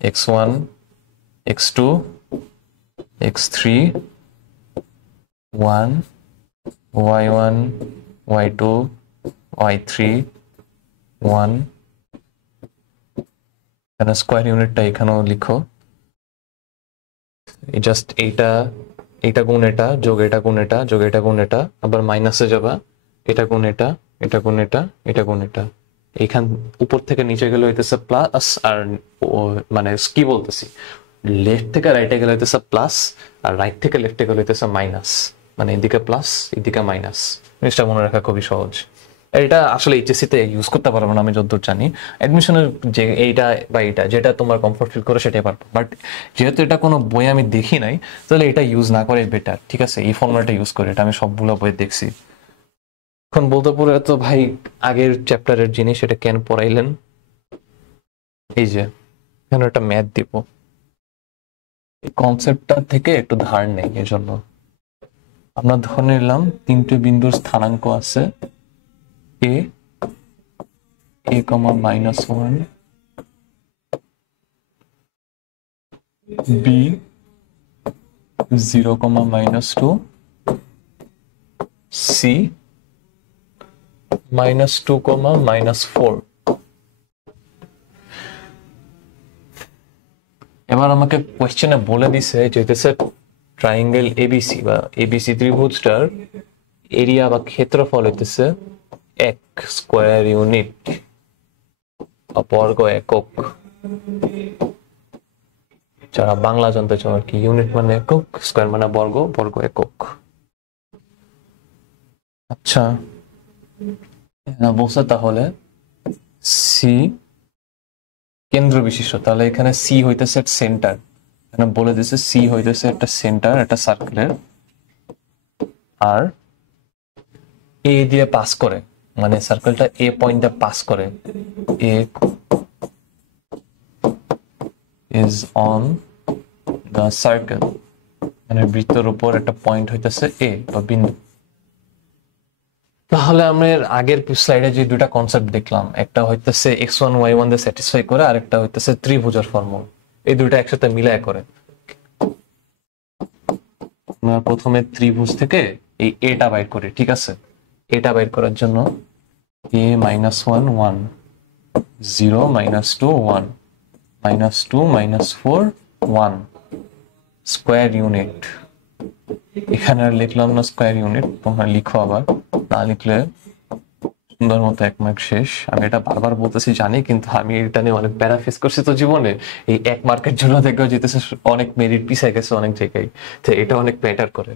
x1, x2, x3, 1, y1, y2, y3, 1, এখানে স্কয়ার ইউনিটটা এখানেও লিখো, জাস্ট এইটা গুণ এটা যোগ এটা গুণ এটা যোগ এটা গুণ এটা, আবার মাইনাসে যাবা, এটা গুণ এটা, এটা গুণ এটা, এটা গুণ এটা, এইখান উপর থেকে নিচে গেলে হইতেছে প্লাস, আর মানে কি বলতেছি, লেফট থেকে রাইটে গেলে হইতেছে প্লাস, আর রাইট থেকে লেফটে গেলে হইতেছে মাইনাস, মানে এদিকে প্লাস এদিকে মাইনাস। জিনিসটা মনে রাখা খুবই সহজ। এটা আসলে এইচএসসি তে ইউজ করতে পারবো না আমি যতদূর জানি, অ্যাডমিশনের যে এইটা বা এটা যেটা তোমার কমফোর্ট ফিল করে সেটাই পারবো, বাট যেহেতু এটা কোনো বই আমি দেখি নাই তাহলে এটা ইউজ না করে বেটার, ঠিক আছে? এই ফর্মুলাটা ইউজ করে, এটা আমি সবগুলো বই দেখছি। এখন বলতে পারে তো ভাই আগের চ্যাপ্টারের জিনিস এটা কেন পড়াইলেন? এই যে কেন একটা ম্যাথ দিব, এই কনসেপ্টটা থেকে একটু ধার নেই, এজন্য আমরা ধরে নিলাম 3টে বিন্দুর স্থানাঙ্ক আছে a, -1, b, 0, -2, c, -2, -4। এবার আমাকে কোয়েশ্চেনে বলে দিছে যেতেছে ট্রায়াঙ্গেল এবিসি বা এবিসি ত্রিভুজটার এরিয়া বা ক্ষেত্রফল হইতেছে 1 স্কয়ার ইউনিট, বর্গ একক। যারা বাংলা জানতে চাও আর কি, ইউনিট মানে একক, স্কয়ার মানে বর্গ, বর্গ একক। আচ্ছা বলছে তাহলে সি কেন্দ্র বিশিষ্ট, তাহলে এখানে সি হইতেছে সেন্টার, এখানে বলে দিছে সি হইতেছে একটা সেন্টার একটা সার্কেলের, আর এ দিয়ে পাস করে, মানে সার্কেলটা এ পয়েন্ট দিয়ে পাস করে, এ ইজ অন দ্য সার্কেল, মানে বৃত্তের উপর একটা পয়েন্ট হইতেছে এ বা বিন্দু। তাহলে আমরা আগের স্লাইডে যে দুটা কনসেপ্ট দেখলাম, একটা হইতেছে x1 y1 দিয়ে স্যাটিসফাই করে, আর একটা হইতেছে ত্রিভুজের ফর্মুলা, এই দুইটা একসাথে মিলায় করে। আমরা প্রথমে ত্রিভুজ থেকে এই এটা বাইর করি, ঠিক আছে? এটা বাইর করার জন্য a -1 1, 0 -2 1, -2 -4 1 স্কয়ার ইউনিট। এখানে আর লিখলাম না স্কয়ার ইউনিট, তোমরা লিখো, আবার না লিখলে সুন্দর মতো 1 মার্ক শেষ। আমি এটা বারবার বলতেছি জানি, কিন্তু আমি এটা নিয়ে অনেক প্যারা ফেস করছি তো জীবনে, এই 1 মার্কের জন্য দেখো যেতেছে অনেক মেরিট পিছিয়ে গেছে অনেক জায়গায়, তো এটা অনেক ম্যাটার করে।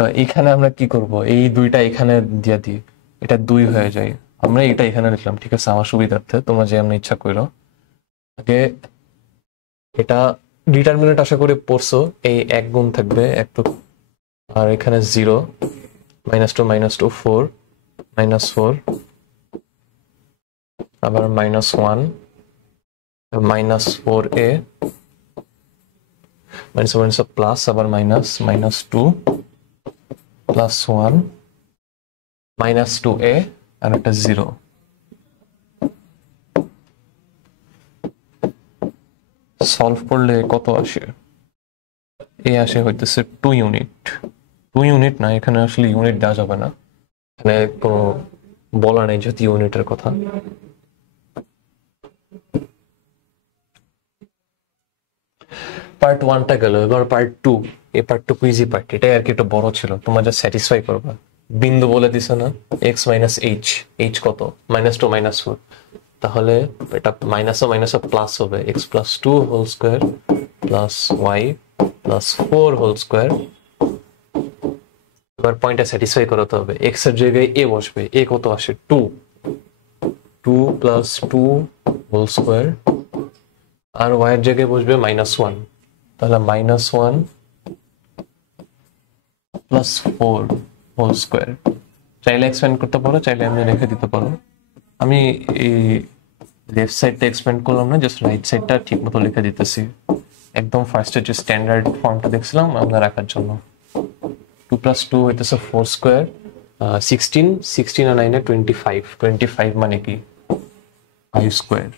তো এখানে আমরা কি করব, এই দুইটা এখানে দিয়ে দিই, এটা 2 হয়ে যায়, আমরা এটা এখানে লিখলাম, ঠিক আছে, আমার সুবিধার্থে, তোমরা যে আমরা ইচ্ছা করো। আগে এটা ডিটারমিনেন্ট আশা করি পড়ছো, এই 1 গুণ থাকবে 1 তো, আর এখানে 0 -2 4 -4, আবার -1 -4a মাইনাস প্লাস, আবার -2 +1 -2a আর একটা 0। সলভ করলে কত আসে? এ আসে হইতেছে 2 ইউনিট। 2 ইউনিট না, এখানে আসলে ইউনিট দেওয়া যাবে না, এখানে কোনো বলা নেই যদি ইউনিটের কথা। পার্ট 1টা গেল, এবার পার্ট 2। এই পার্টটুকু ইজি পার্ট, এটাই আর কি একটু বড় ছিল, তোমরা যা স্যাটিসফাই করবা। বিন্দু বলে দিছে না, x - h, h কত, -2 -4, তাহলে এটা মাইনাস মাইনাস প্লাস হবে, x + 2 whole square plus y + 4 whole square. এবার পয়েন্টটা স্যাটিসফাই করাতে হবে, x এর জায়গায় a বসবে, a কত আসে 2 + 2 হোল স্কয়ার, আর y এর জায়গায় বসবে -1, তাহলে -1 + 4 হোল স্কয়ার। চাইলে এক্সপ্যান্ড করতে পারো, চাইলে আমি রেখে দিতে পারো। আমি এই লেফট সাইডটা এক্সপ্যান্ড করলাম না, জাস্ট রাইট সাইডটা ঠিক মতো লিখে দিতেছি, একদম ফার্স্টে যে স্ট্যান্ডার্ড ফর্মটা দেখছিলাম আমরা রাখার জন্য। 2 + 2 হইতেছে 4 স্কয়ার, 16 আর 9 25, 25 মানে কি 5 স্কয়ার।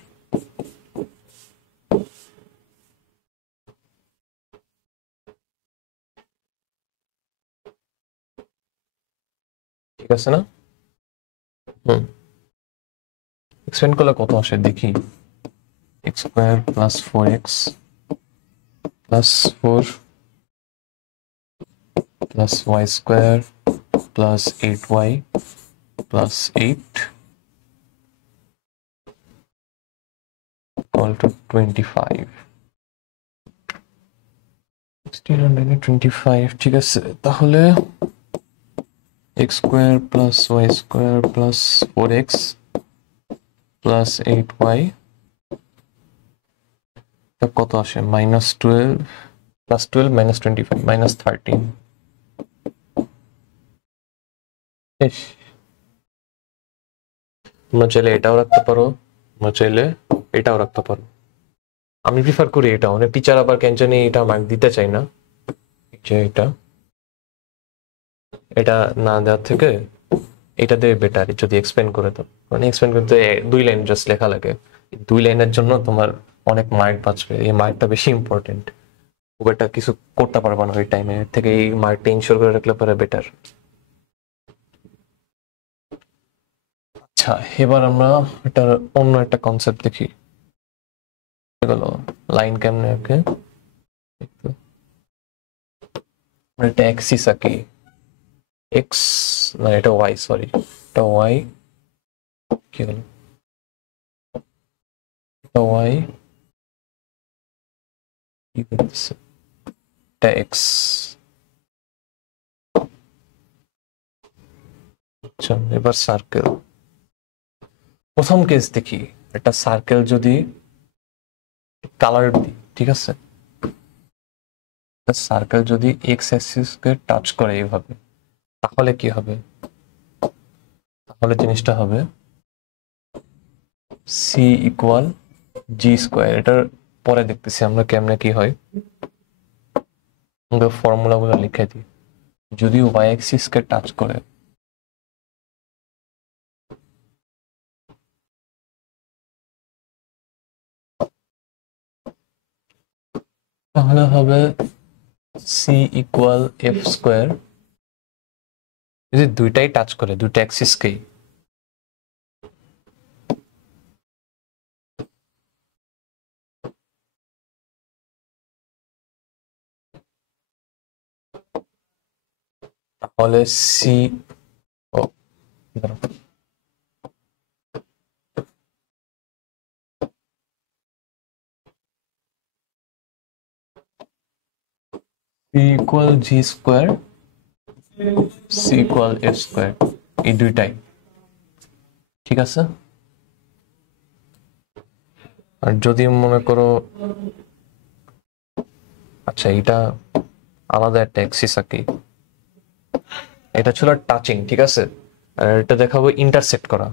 ঠিক আছে না? এক্সপ্যান্ড করলে কত আসে দেখি, x square plus 4x plus 4 plus y square plus 8y plus 8 equal to 25। 16 আর 9 25, ঠিক আছে, তাহলে x square plus y square plus 4x plus 8y কত আসে, -12 প্লাস 12 -25 -13। তোমরা চাইলে এটাও রাখতে পারো, তোমরা চাইলে এটাও রাখতে পারো, আমি প্রিফার করি এটা, মানে টিচার আবার কেন জানি এটা মার্ক দিতে চাই না, যে এটা না দেওয়ার থেকে এটা দিয়ে বেটার যদি এক্সপ্লেন করে দাও, মানে এক্সপ্লেন করতে 2 লাইন জাস্ট লেখা লাগে, 2 লাইনের জন্য তোমার অনেক মার্ক বাঁচবে, এই মার্কটা বেশি ইম্পর্টেন্ট, খুব একটা কিছু করতে পারবা না ওই টাইমে, থেকে এই মার্কটা ইনশিওর করে রাখলে পরে বেটার। আচ্ছা, এবার আমরা এটার অন্য একটা কনসেপ্ট দেখি, গেল লাইন কেমনে ওকে, এটা অ্যাক্সিস আঁকি, এক্স না এটা ওয়াই, সরি এটা ওয়াই, কি হলো এটা ওয়াই, কি করতেছে এটা এক্স। আচ্ছা, এবার সার্কেল, প্রথম কেস দেখি, একটা সার্কেল যদি কালার দিই, ঠিক আছে, সার্কেল যদি এক্স অ্যাক্সিস কে টাচ করে এইভাবে, তাহলে কি হবে, তাহলে জিনিসটা হবে সি ইকুয়াল জি স্কোয়ার। এটার পরে দেখতেছি আমরা কেমনে কি হয়, আমরা ফর্মুলাগুলো লিখে দিই। যদি ওয়াই অ্যাক্সিস কে টাচ করে তাহলে হবে সি ইকুয়াল এফ স্কোয়ার, যদি দুইটাই টাচ করে, দুইটা অ্যাক্সিসকেই, তাহলে সি, ও c equal g square c equal f square, এই দুইটাই ঠিক আছে। আর যদি মনে করো আচ্ছা এটা আলাদা একটা অ্যাক্সিস আঁকি, এটা ছিল টাচিং ঠিক আছে, আর এটা দেখাবো ইন্টারসেক্ট করা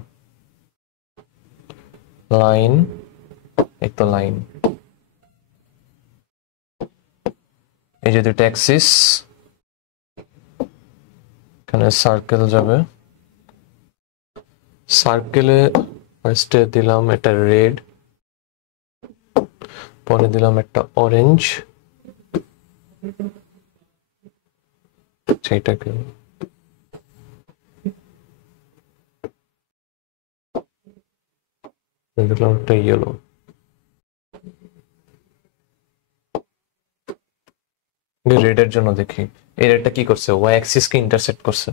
লাইন, এই তো লাইন, এই যে দুটো অ্যাক্সিস, এখানে সার্কেল যাবে, সার্কেলে ফার্স্টে দিলাম এটা রেড, পরে দিলাম একটা অরেঞ্জ, সেইটাকে দিলাম একটা ইয়েলো। রেডের জন্য দেখি এই রেডটা কি করছে, ওয়াই অ্যাক্সিস কে ইন্টারসেক্ট করছে।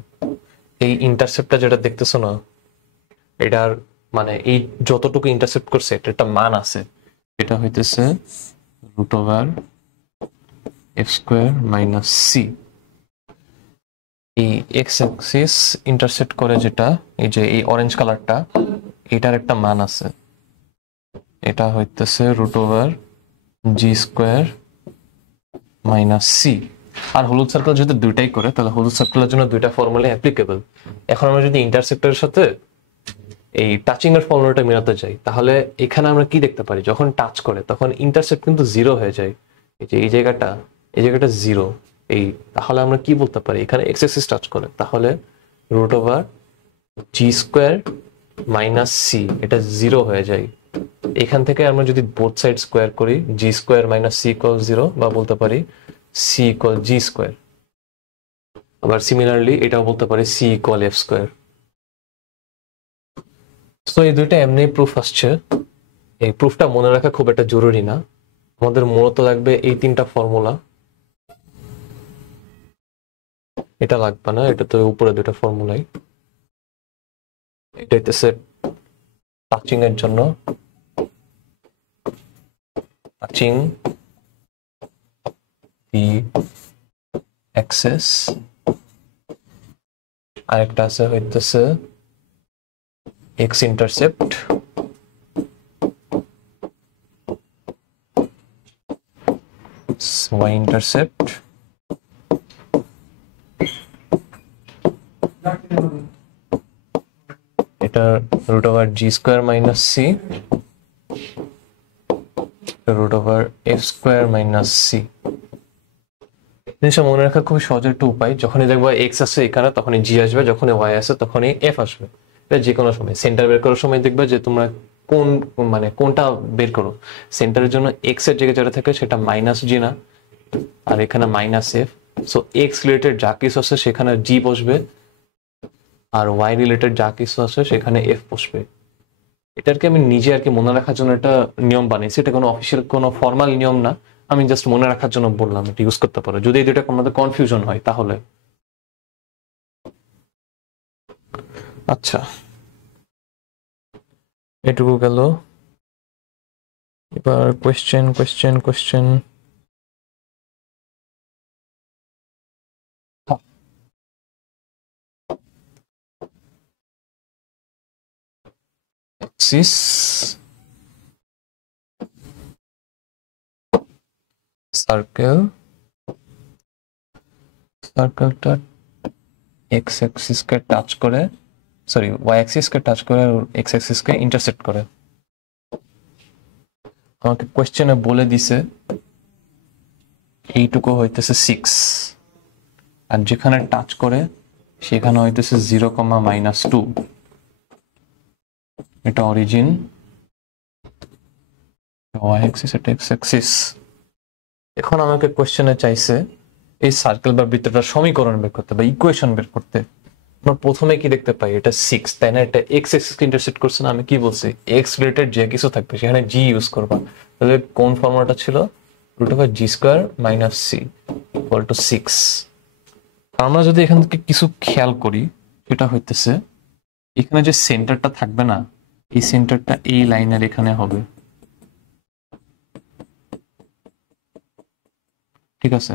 এই ইন্টারসেপ্টটা যেটা দেখতেছো না, এটার মানে এই যতটুকু ইন্টারসেপ্ট করছে এটা একটা মান আছে, এটা হইতেছে root over f square minus c. এই এক্স অ্যাক্সিস ইন্টারসেক্ট করে যেটা, এই যে এই অরেঞ্জ কালারটা, এটার একটা মান আছে, এটা হইতেছে root over g square minus C. আর হলুদ সার্কেল যদি দুইটাই করে তাহলে হলুদ সার্কেলের জন্য দুইটা ফর্মুলা অ্যাপ্লিকেবল। এখন আমরা যদি ইন্টারসেপ্টরের সাথে এই টাচিং এর ফর্মুলাটা মেলাতে যাই, তাহলে এখানে আমরা কি দেখতে পারি, যখন টাচ করে তখন ইন্টারসেপ্ট কিন্তু জিরো হয়ে যায়, এই যে এই জায়গাটা জিরো। এই তাহলে আমরা কি বলতে পারি, এখানে এক্স অ্যাক্সিস টাচ করে তাহলে root over g square minus C, এটা জিরো হয়ে যায়। এখান থেকে আমরা যদি বোথ সাইড স্কোয়ার করি, g square minus c equal zero, বা বলতে পারি সি ইকুয়াল জি স্কোয়ার। আবার সিমিলারলি এটাও বলতে পারি সি ইকুয়াল এফ স্কোয়ার। তো এই দুইটা এমনি প্রুফ আসছে, এই প্রুফটা মনে রাখা খুব একটা জরুরি না, আমাদের মূলত লাগবে এই তিনটা ফর্মুলা, এটা লাগবে না, এটা তো উপরে দুইটা ফর্মুলাই। এটা হইতেছে টাচিং এর জন্য, টাচিং দি অ্যাক্সেস, আরেকটা আছে হইতেছে এক্স ইন্টারসেপ্ট, y intercept, এটা root over g square minus c, root over f square minus c. জিনিসটা মনে রাখা খুব সহজ একটা উপায়, যখনই দেখবো এক্স আছে এখানে তখনই জি আসবে, যখনই ওয়াই আসে তখনই এফ আসবে। এটা যে কোনো সময় সেন্টার বের করার সময় দেখবে যে তোমরা কোন মানে কোনটা বের করো, সেন্টারের জন্য এক্স এর জায়গায় যেটা থাকে সেটা মাইনাস জি না, আর এখানে minus F. So x related যা কিছু আছে সেখানে জি বসবে, আর ওয়াই রিলেটেড যা কিছু আছে সেখানে এফ বসবে। এটাকে আমি নিজে আর কি মনে রাখার জন্য একটা নিয়ম বানিয়েছি, এটা কোনো অফিসিয়াল কোনো ফর্মাল নিয়ম না, আমি জাস্ট মনে রাখার জন্য বললাম, এটা ইউজ করতে পারো যদি এই দুইটা আমাদের কনফিউশন হয় তাহলে। আচ্ছা এটুকু গেল, এবার কোয়েশ্চেন axis সার্কেলটা এক্স অ্যাক্সিস কে টাচ করে, সরি ওয়াই অ্যাক্সিস কে টাচ করে এক্স অ্যাক্সিস কে ইন্টারসেক্ট করে। আমাকে কোয়েশ্চেনে বলে দিছে এইটুকু হইতেছে 6, আর যেখানে টাচ করে সেখানে হইতেছে 0,-2, এটা অরিজিন, ওয়াই অ্যাক্সিস, এটা এক্স অ্যাক্সিস। এখন আমাকে কোয়েশ্চেনে চাইছে এই সার্কেল বা বৃত্তটার সমীকরণ বের করতে বা ইকুয়েশন বের করতে। আমরা প্রথমে কি দেখতে পাই, এটা 6 তাই না, এটা এক্স অ্যাক্সিস কে ইন্টারসেক্ট করছে না, আমি কি বলছি এক্স রিলেটেড যে কিছু থাকবে সেখানে জি ইউজ করবা। তাহলে কোন ফর্মুলাটা ছিল, root over g square minus c equal to 6। আমরা যদি এখান থেকে কিছু খেয়াল করি সেটা হইতেছে এখানে যে সেন্টারটা থাকবে না, এই সেন্টারটা এই লাইনের এখানে হবে, ঠিক আছে।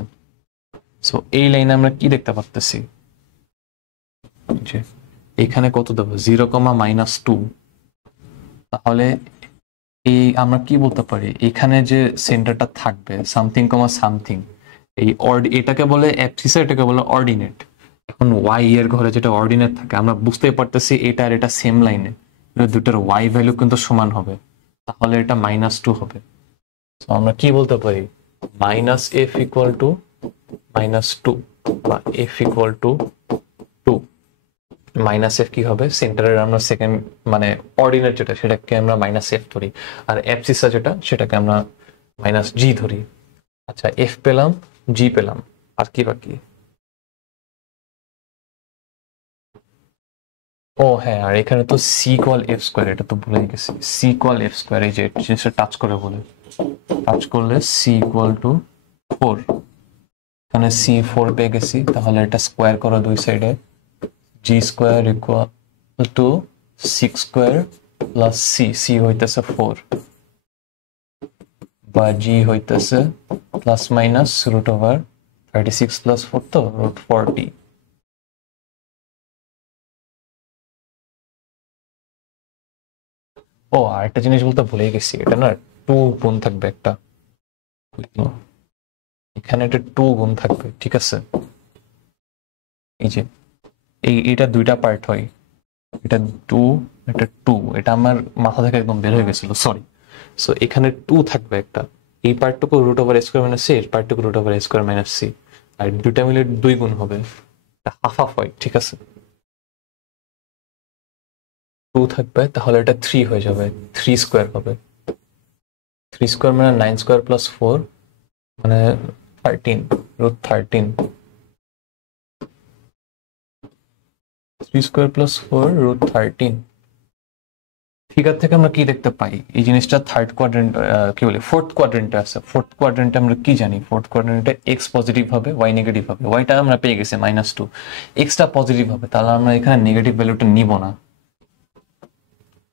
সো এই লাইনে আমরা কি দেখতে পাচ্ছি, যে এখানে কত দেবো 0,-2, তাহলে এই আমরা কি বলতে পারি এখানে যে সেন্টারটা থাকবে সামথিং কমা সামথিং, এই এটাকে বলে অ্যাবসিসা, এটাকে বলে অর্ডিনেট। এখন ওয়াই এর ঘরে যেটা অর্ডিনেট থাকে আমরা বুঝতেই পারতেছি এটা আর এটা সেম লাইনে, দুটার ওয়াই ভ্যালু কিন্তু সমান হবে, তাহলে এটা -2 হবে। তো আমরা কি বলতে পারি -f = -2 বা f = 2। -f কি হবে, সেন্টারের আমরা সেকেন্ড মানে অর্ডিনেট যেটা সেটাকে আমরা -f ধরি, আর অ্যাবসিসা যেটা সেটাকে আমরা -g ধরি। আচ্ছা f পেলাম, g পেলাম, আর কি বাকি? ও হ্যাঁ, আর এখানে তো c^f², এটা তো ভুলে গেছি। c^f², এই যে জিনিসটা টাচ করে বলে, টাচ করলে c = 4, এখানে c4 পেয়ে গেছি, তাহলে এটা স্কোয়ার করো দুই সাইডে, g² = 6² + c, c হইতেছে 4 বা g হইতেছে ±√36 + 4 তো √40। ও আর একটা জিনিস বলতে ভুলে গেছি, এটা না 2 গুণ থাকবে একটা, এখানে একটা 2 গুণ থাকবে, ঠিক আছে? এই যে এইটা দুইটা পার্ট হয়, এটা 2, এটা 2, এটা আমার মাথা থেকে একদম বের হয়ে গেছিল, সরি। সো এখানে 2 থাকবে একটা, এই পার্টটুকু √(a²-c), এর পার্টটুকু √(a²-c), আর দুইটা মিলে 2 গুণ হবে, এটা হাফ হাফ হয়, ঠিক আছে? 2 থাকবে, তাহলে এটা 3 হয়ে যাবে, 3² হবে। 3² মানে 9² + 4 মানে 13, √13। 3² + 4 √13। ফিগার থেকে আমরা কি দেখতে পাই, এই জিনিসটা থার্ড কোয়াড্রেন্ট, কি বলে ফোর্থ কোয়াড্রেন্টে আছে। ফোর্থ কোয়াড্রেন্টে আমরা কি জানি, ফোর্থ কোয়াড্রেন্টে এক্স পজিটিভ হবে, ওয়াই নেগেটিভ হবে। ওয়াইটা আমরা পেয়ে গেছি -2, এক্সটা পজিটিভ হবে, তাহলে আমরা এখানে নেগেটিভ ভ্যালুটা নিব না,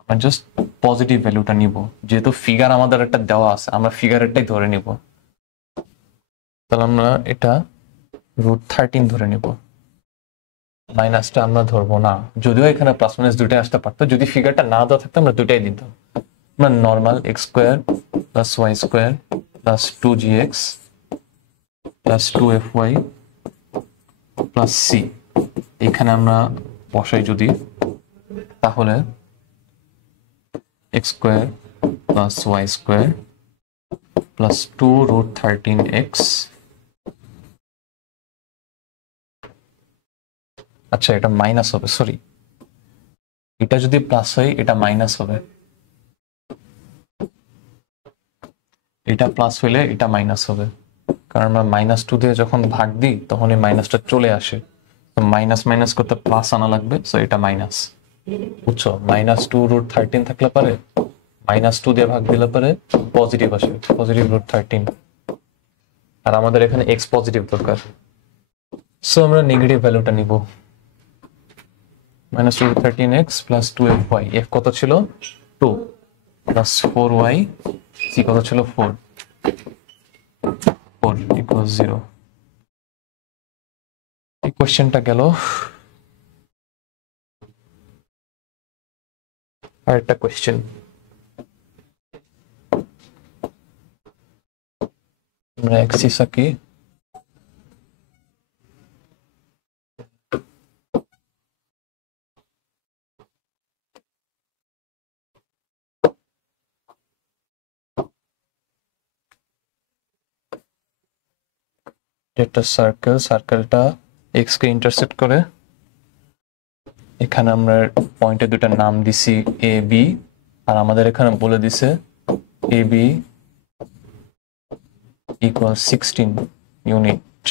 আমরা জাস্ট পজিটিভ ভ্যালুটা নিব। যেহেতু ফিগার আমাদের একটা দেওয়া আছে, আমরা ফিগারেরটাই ধরে নিব, তাহলে আমরা এটা √13 ধরে নিব, মাইনাসটা আমরা ধরবো না। যদিও এখানে প্লাস মাইনাস দুইটাই আসতে পারতো, যদি ফিগারটা না দেওয়া থাকতো আমরা দুইটাই দিতাম। আমরা normal x² + y² + 2gx + 2fy + c, এখানে আমরা বসাই যদি, তাহলে x² + y² + 2√13x। আচ্ছা এটা মাইনাস হবে, সরি, এটা যদি প্লাস হয় এটা মাইনাস হবে, এটা প্লাস হইলে এটা মাইনাস হবে, কারণ আমরা -2 দিয়ে যখন ভাগ দিই তখন এই মাইনাসটা চলে আসে, তো মাইনাস মাইনাস করতে প্লাস আনা লাগবে, সো এটা মাইনাস, বুঝছো? -2√13 থাকলে পারে -2 দিয়ে ভাগ দিলে পারে পজিটিভ আসে, পজিটিভ √13, আর আমাদের এখানে এক্স পজিটিভ দরকার, সো আমরা নেগেটিভ ভ্যালুটা নিব, -2√13x + 2fy। f কত ছিল 2 + 4y, c কত ছিল 4 = 0। এই কোশ্চেনটা গেল। আর একটা কোশ্চেন, আমরা এক্সিস আঁকি, একটা সার্কেল, সার্কেলটা এক্স কে ইন্টারসেক্ট করে, এখানে আমরা পয়েন্টে দুটা নাম দিছি এ বি, আর আমাদের এখানে বলে দিছে এ বি = 16 ইউনিট,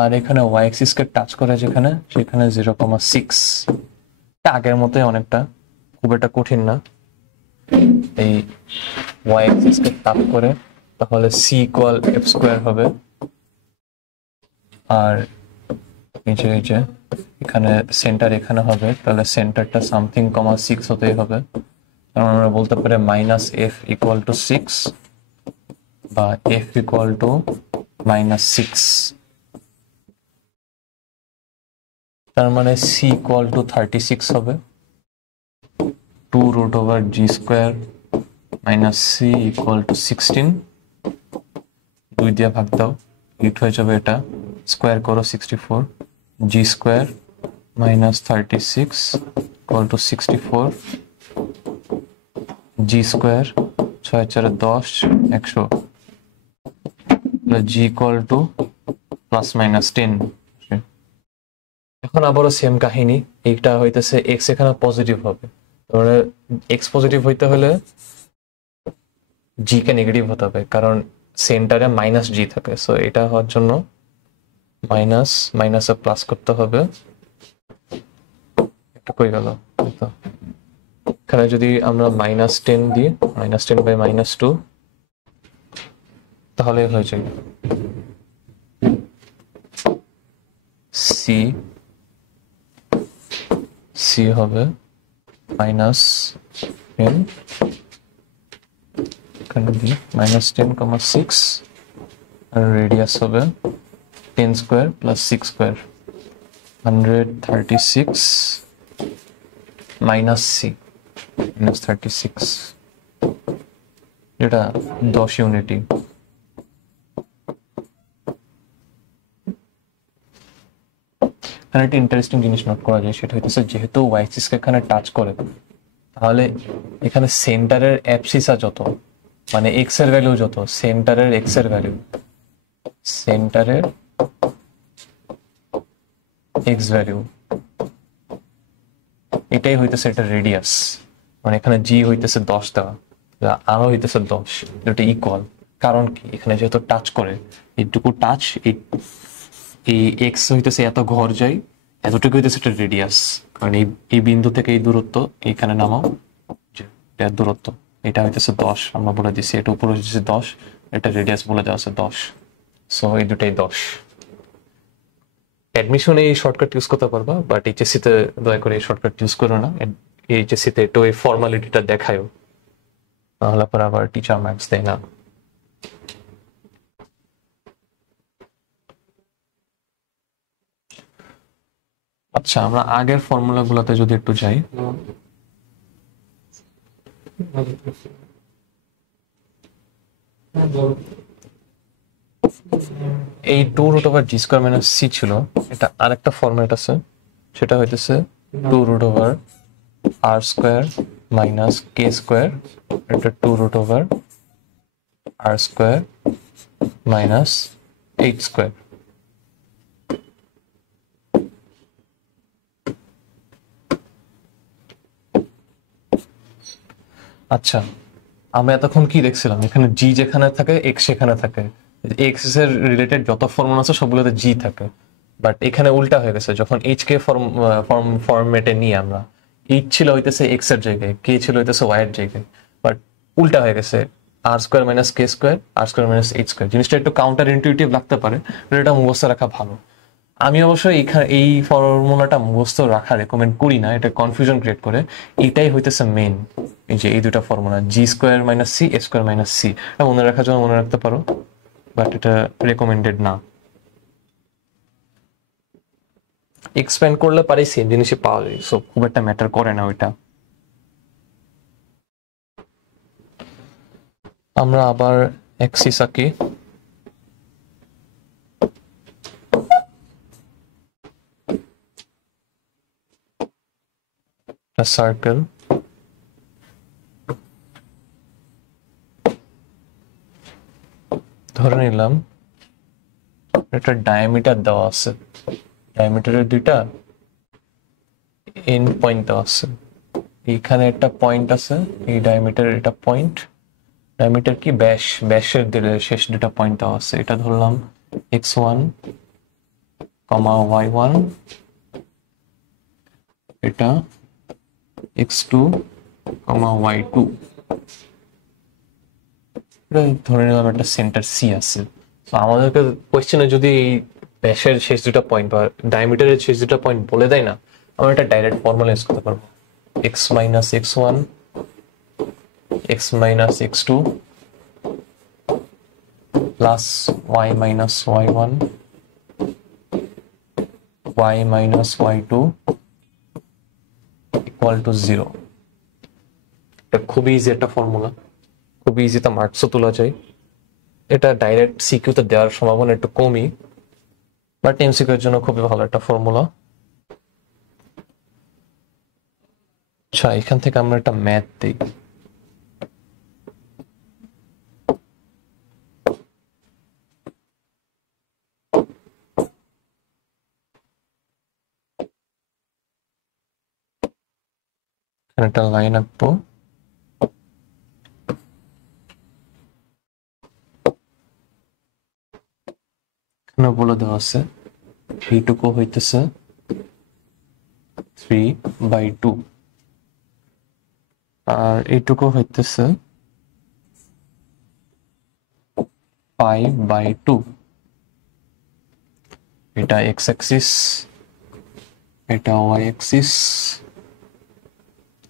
আর এখানে ওয়াই অ্যাক্সিস কে টাচ করে যেখানে, সেখানে 0,6, আগের মতোই অনেকটা, খুব একটা কঠিন না। এই ওয়াই অ্যাক্সিস কে টাচ করে, তাহলে c = f² হবে, আর এই যে এখানে সেন্টার এখানে হবে, তাহলে সেন্টারটা সামথিং কমা 6 হতেই হবে, কারণ আমরা বলতে পারি -f = 6 বা f = -6। তার মানে c ইকুয়াল টু 36 হবে 2√g² minus c equal to 16 2 দিয়ে ভাগ দাও 8 হয়ে যাবে এটা স্কোয়ার করো 64 g² minus 36 equal to 64 g² 6 4 10 100 g equal to plus minus 10 এখন আবারও সেম কাহিনী এইটা হইতেছে x এখানে পজিটিভ হবে তাহলে x পজিটিভ হইতে হলে g কে নেগেটিভ হতে হবে কারণ সেন্টারে মাইনাস g থাকে সো এটা হওয়ার জন্য মাইনাস মাইনাসে প্লাস করতে হবে এটা কই গেল তো এখানে যদি আমরা -10 দিই -10/-2 তাহলে হয়ে যাবে c হবে -10 এখানে দিই -10,6 আর রেডিয়াস হবে 10² + 6² 136 - c -36 এটা 10 ইউনিটই একটা ইন্টারেস্টিং জিনিস নোট করা যায় সেটা হচ্ছে যেহেতু ওয়াই অ্যাক্সিস কে এখানে টাচ করে তাহলে এখানে সেন্টারের অ্যাবসিসা যত মানে x এর ভ্যালু যত সেন্টারের x এর ভ্যালু সেন্টারের x ভ্যালু এটাই হইতেছে এটা রেডিয়াস মানে এখানে g হইতেছে 10 দেওয়া আর হইতেছে 10 এটা ইকুয়াল কারণ কি এখানে যেহেতু টাচ করে এইটুকু টাচ এই x হইতেছে এত ঘর যায় এতটুকু হইতেছে এটা রেডিয়াস কারণ এই বিন্দু থেকে এই দূরত্ব এখানে নামাও এর দূরত্ব এটা হইতেছে 10 আমরা বলে দিছি এটা উপরে হইতেছে 10 এটা রেডিয়াস বলে দেওয়া আছে 10 সো এই দুটাই 10 অ্যাডমিশনে এই শর্টকাট ইউজ করতে পারবা বাট এইচএসসি তে দয়া করে এই শর্টকাট ইউজ করো না এইচএসসি তে একটু এই ফর্মালিটিটা দেখায়ও তাহলে পর আবার টিচার মার্কস দেয় না আচ্ছা আমরা আগের ফর্মুলাগুলোতে যদি একটু যাই এই 2√g² - c ছিল এটা আরেকটা ফরম্যাট আছে সেটা হইতেছে 2√r² - k² এটা 2√r² - h²। আচ্ছা আমরা এতক্ষণ কি দেখছিলাম এখানে g যেখানে থাকে x সেখানে থাকে x এর রিলেটেড যত ফর্মুলা আছে সবগুলোতে g থাকে বাট এখানে উল্টা হয়ে গেছে যখন h কে ফরম্যাটে নিয়ে আমরা h ছিল হইতেছে x এর জায়গায় k ছিল হইতেছে y এর জায়গায় বাট উল্টা হয়ে গেছে r² - k² r² - h² জিনিসটা একটু কাউন্টার ইনটিউটিভ লাগতে পারে বাট এটা মুখস্থ রাখা ভালো আমি অবশ্যই এই ফর্মুলাটা মুখস্থ রাখা রেকমেন্ড করি না এটা কনফিউশন ক্রিয়েট করে এটাই হইতেছে মেইন এই যে এই দুটো formula g² - c h² - c এটা মনে রাখার জন্য মনে রাখতে পারো বাট এটা রেকমেন্ডেড না এক্সপ্যান্ড করলে পারে সেম জিনিসই পাওয়া যায় সো খুব একটা ম্যাটার করে না ওইটা আমরা আবার অ্যাক্সিস আঁকি সার্কেল ধরে নিলাম এটা ডায়ামিটার দেওয়া আছে ডায়ামিটারের দুইটা এন্ড পয়েন্ট দেওয়া আছে এইখানে একটা পয়েন্ট আছে এই ডায়ামিটারের এটা পয়েন্ট ডায়ামিটার কি ব্যাসের শেষ দুটো পয়েন্ট দেওয়া আছে এটা ধরলাম x1, y1 এটা x2, y2 ধরে নিলাম একটা সেন্টার সি আছে তো আমাদেরকে কোয়েশ্চেনে যদি এই ব্যাসের শেষ দুটো পয়েন্ট বা ডায়ামিটারের শেষ দুটো পয়েন্ট বলে দেয় না আমরা এটা ডাইরেক্ট ফর্মুলা ইউজ করতে পারবো x - x1 x - x2 plus y - y1 y minus y2 equal to 0. এটা খুবই ইজি একটা ফর্মুলা, খুবই ইজিতে মার্কসও তোলা যায়। এটা ডাইরেক্ট সিকিউতে দেওয়ার সম্ভাবনা একটু কমই, বাট এমসিকিউ এর জন্য খুবই ভালো একটা ফর্মুলা। আচ্ছা, এখান থেকে আমরা একটা ম্যাথ দিই। একটা লাইন আঁকবো। এখানে বলে দেওয়া আছে এইটুকু হইতেছে 3/2 আর এইটুকু হইতেছে 5/2। এটা এক্স অ্যাক্সিস, এটা ওয়াই অ্যাক্সিস।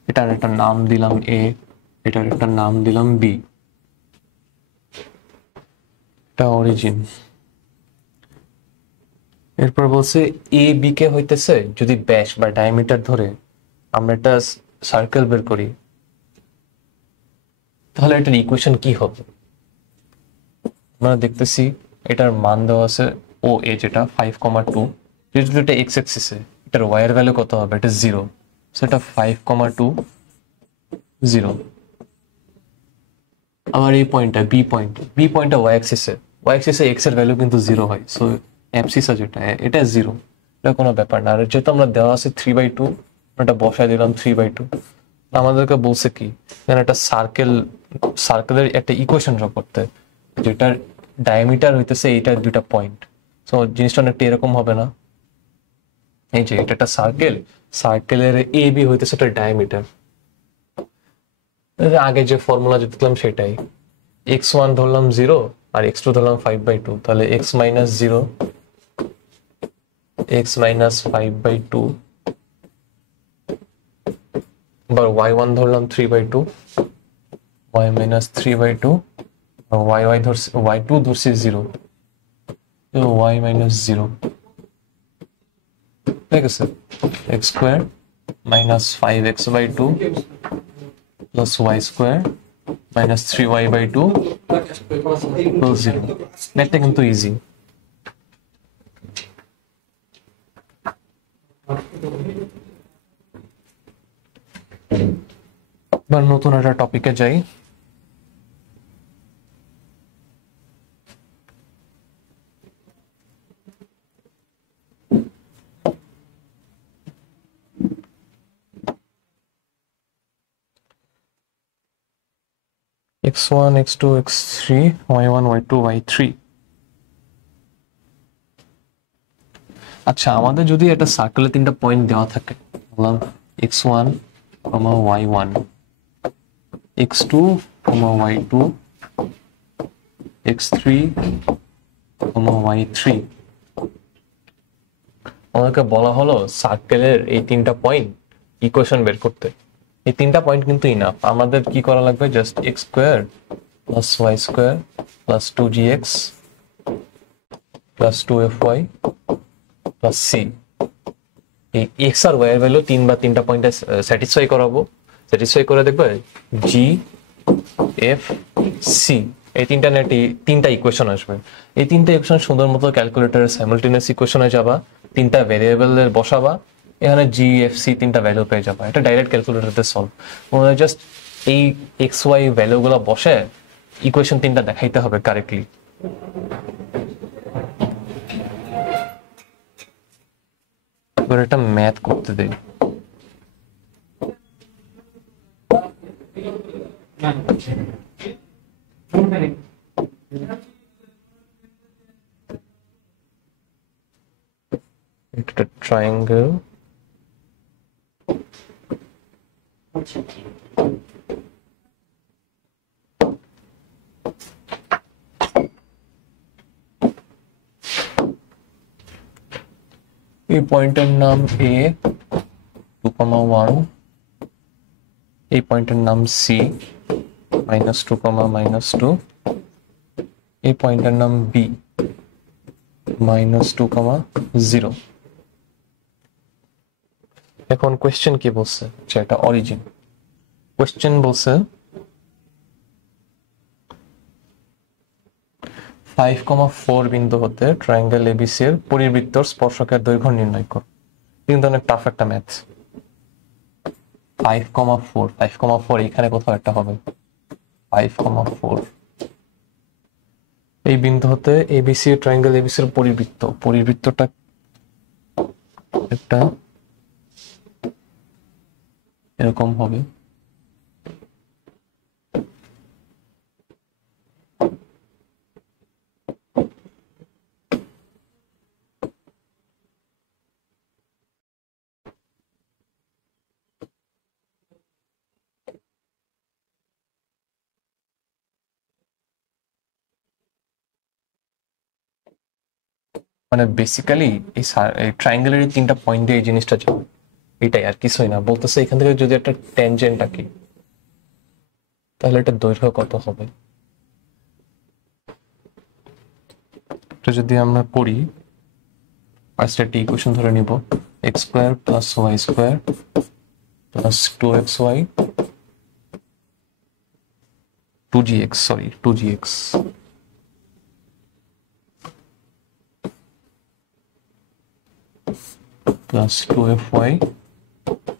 এটার একটা নাম দিলাম এ, এটার একটা নাম দিলাম বি। এটা অরিজিন। এরপর বলছে এ বি কে হইতেছে যদি ব্যাস বা ডায়ামিটার ধরে আমরা একটা সার্কেল বের করি, তাহলে এটার ইকুয়েশন কি হবে? আমরা দেখতেছি এটার মান দেওয়া আছে ও এ, যেটা 5,2। যদি এটা এক্স অ্যাক্সিসে, এটার ওয়াই এর ভ্যালু কত হবে? এটা 0। সো এটা 5,2 0। আবার এই পয়েন্টটা বি পয়েন্টটা ওয়াই অ্যাক্সিসে এক্স এর ভ্যালু কিন্তু 0 হয়। সো অ্যাবসিসা যেটা এটা 0, এটা কোনো ব্যাপার না। আর যেহেতু আমরা দেওয়া আছে 3/2, এটা বসায় দিলাম 3/2। আমাদেরকে বলছে কি, একটা সার্কেলের একটা ইকুয়েশন ড্র করতে, যেটার ডায়ামিটার হইতেছে এইটার দুইটা পয়েন্ট। সো জিনিসটা অনেকটা এরকম হবে না? এই যে এটা একটা সার্কেলের এ বি হইতেছে একটা ডায়ামিটার। আগে যে ফর্মুলা দেখলাম সেটাই, x1 ধরলাম 0 আর x2 ধরলাম 5/2, তাহলে x minus 0 x minus 5/2, আবার y1 ধরলাম 3/2 y minus 3/2, আর y2 ধরছি 0 y minus 0। ঠিক আছে, x square minus 5x/2 plus y square minus 3y/2 equals 0। ম্যাথটা কিন্তু ইজি। এবার নতুন একটা টপিকে যাই। x1 x2 x3 y1 y2 y3। আচ্ছা, আমাদের যদি একটা সার্কেলে তিনটা পয়েন্ট দেওয়া থাকে, বললাম x1, y1, x2, y2, x3, y3। আমাদেরকে বলা হলো সার্কেলের এই তিনটা পয়েন্ট ইকুয়েশন বের করতে। এই তিনটা পয়েন্ট কিন্তু ইনাফ। আমাদের কি করা লাগবে? Just x square plus y square plus 2gx plus 2fy plus c। এই x আর y এর ভ্যালু তিনটা পয়েন্টে স্যাটিসফাই করাবো। স্যাটিসফাই করে দেখবে g f c, এই তিনটা ইকুয়েশন আসবে। এই তিনটা ইকুয়েশন সুন্দর মতো ক্যালকুলেটরের সাইমালটেনিয়াস ইকুয়েশনে যাবা, তিনটা ভেরিয়েবলের বসাবা, এখানে জি এফ সি তিনটা ভ্যালু পেয়ে যাবা। এটা ডাইরেক্ট ক্যালকুলেটরতে সলভ। তোমাদের জাস্ট এই এক্স ওয়াই ভ্যালুগুলো বসে ইকুয়েশন তিনটা দেখাইতে হবে কারেক্টলি। এবার এটা ম্যাথ করতে দেই। একটা ট্রায়াঙ্গেল, এই পয়েন্টের নাম a 2,1, এই পয়েন্টের নাম c -2, এই পয়েন্টের নাম b -2, 0। এখন কোয়েশ্চেন কি বলছে, আচ্ছা এটা অরিজিন। কোয়েশ্চেন বলছে 5,4 বিন্দু হতে ট্রায়াঙ্গেল এবিসি এর পরিবৃত্তর স্পর্শকের দৈর্ঘ্য নির্ণয় কর। কিন্তু অনেক টাফ একটা ম্যাথ। 5,4 এখানে কোথাও একটা হবে। 5,4 এই বিন্দু হতে এবিসি ট্রায়াঙ্গেল এবিসি এর পরিবৃত্তটা একটা এরকম হবে। মানে বেসিক্যালি এই ট্রায়াঙ্গেলের এই 3টা পয়েন্টে এই জিনিসটা যাবে, এটাই আর কিছুই না। বলতেছে এখান থেকে যদি একটা ট্যানজেন্ট আঁকি তাহলে এটা দৈর্ঘ্য কত হবে। তো যদি আমরা করি, ফার্স্ট একটা ইকুয়েশন ধরে নিব, x square plus y square plus 2xy 2gx plus 2fy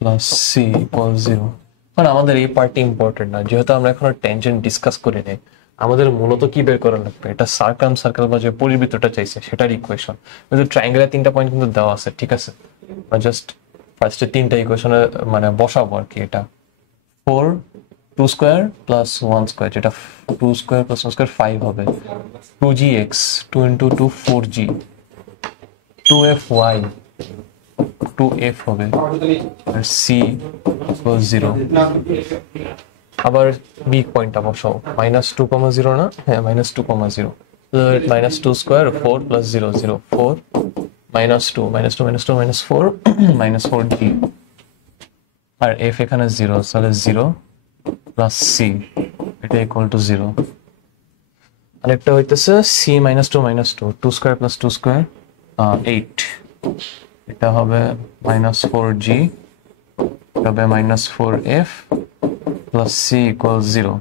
plus c equal 0। কারণ আমাদের এই পার্টটি ইম্পর্টেন্ট না, যেহেতু আমরা এখন ট্যানজেন্ট ডিসকাস করে নেই। আমাদের মূলত কি বের করা লাগবে, এটা সার্কাম বা যে পরিবৃত্তটা চাইছে সেটার ইকুয়েশন। কিন্তু ট্রায়াঙ্গেলের 3টা পয়েন্ট কিন্তু দেওয়া আছে, ঠিক আছে। জাস্ট ফার্স্টে 3টা ইকুয়েশনে মানে বসাবো আর কি। এটা 4 2 স্কোয়ার প্লাস 1 স্কোয়ার, যেটা 2 স্কোয়ার প্লাস 1 স্কোয়ার 5 হবে। 2gx 2 into 2 4g 2fy 2f হবে আর c ইকুয়াল 0। আবার বি পয়েন্টটা বসাও, -2,0 না, হ্যাঁ -2,0। -2 স্কোয়ার 4 প্লাস 0 0 4 -2 -4 -4g আর f এখানে 0, তাহলে 0 প্লাস c এটা ইকুয়াল টু 0। আরেকটা হইতেছে c -2 2 স্কোয়ার প্লাস 2 স্কোয়ার 8, এটা হবে -4g, এটা হবে -4f প্লাস c ইকুয়াল 0।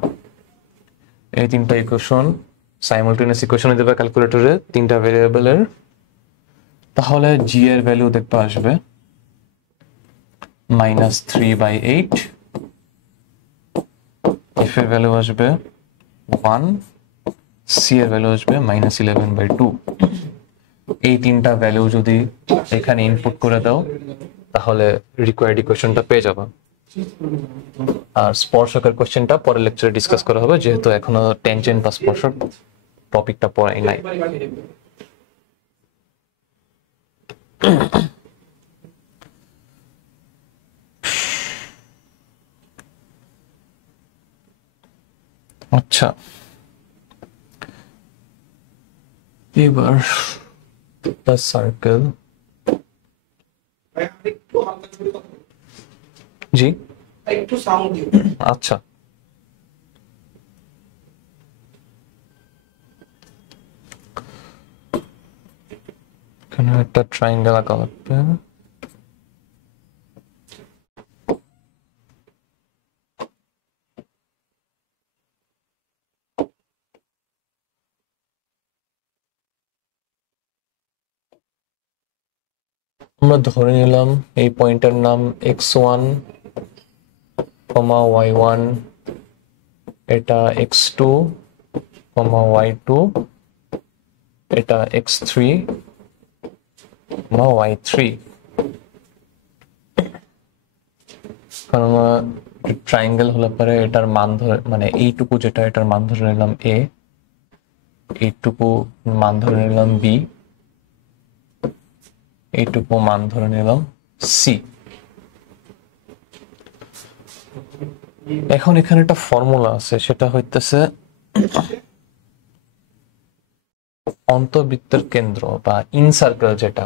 এই 3টা ইকুয়েশন সাইমালটেনিয়াস ইকুয়েশনে দেবে ক্যালকুলেটরে 3টা ভেরিয়েবলের। তাহলে g এর ভ্যালু দেখতে আসবে -3/8, f এর ভ্যালু আসবে 1, c এর ভ্যালু আসবে -11/2। এই 3টা ভ্যালু যদি এখানে ইনপুট করে দাও তাহলে রিকোয়ার্ড ইকুয়েশনটা পেয়ে যাবে। আর স্পর্শকের কোশ্চেনটা পরের লেকচারে ডিসকাস করা হবে, যেহেতু এখনো ট্যানজেন্ট বা স্পর্শক টপিকটা পড়াই নাই। আচ্ছা, এবার the circle, জি একটু সাউন্ড দিও। আচ্ছা, এখানে একটা ট্রায়াঙ্গেল আঁকা লাগবে। আমরা ধরে নিলাম এই পয়েন্টের নাম x1, y1, এটা x2, y2, এটা x3, y3। কারণ ট্রায়াঙ্গেল হলে পরে এটার মান ধরে, মানে এইটুকু যেটা এটার মান ধরে নিলাম a, এইটুকু মান ধরে নিলাম b, এইটুকু মান ধরে নিলাম c। এখন এখানে একটা ফর্মুলা আছে, সেটা হইতেছে অন্তবৃত্তের কেন্দ্র বা ইন সার্কেল, যেটা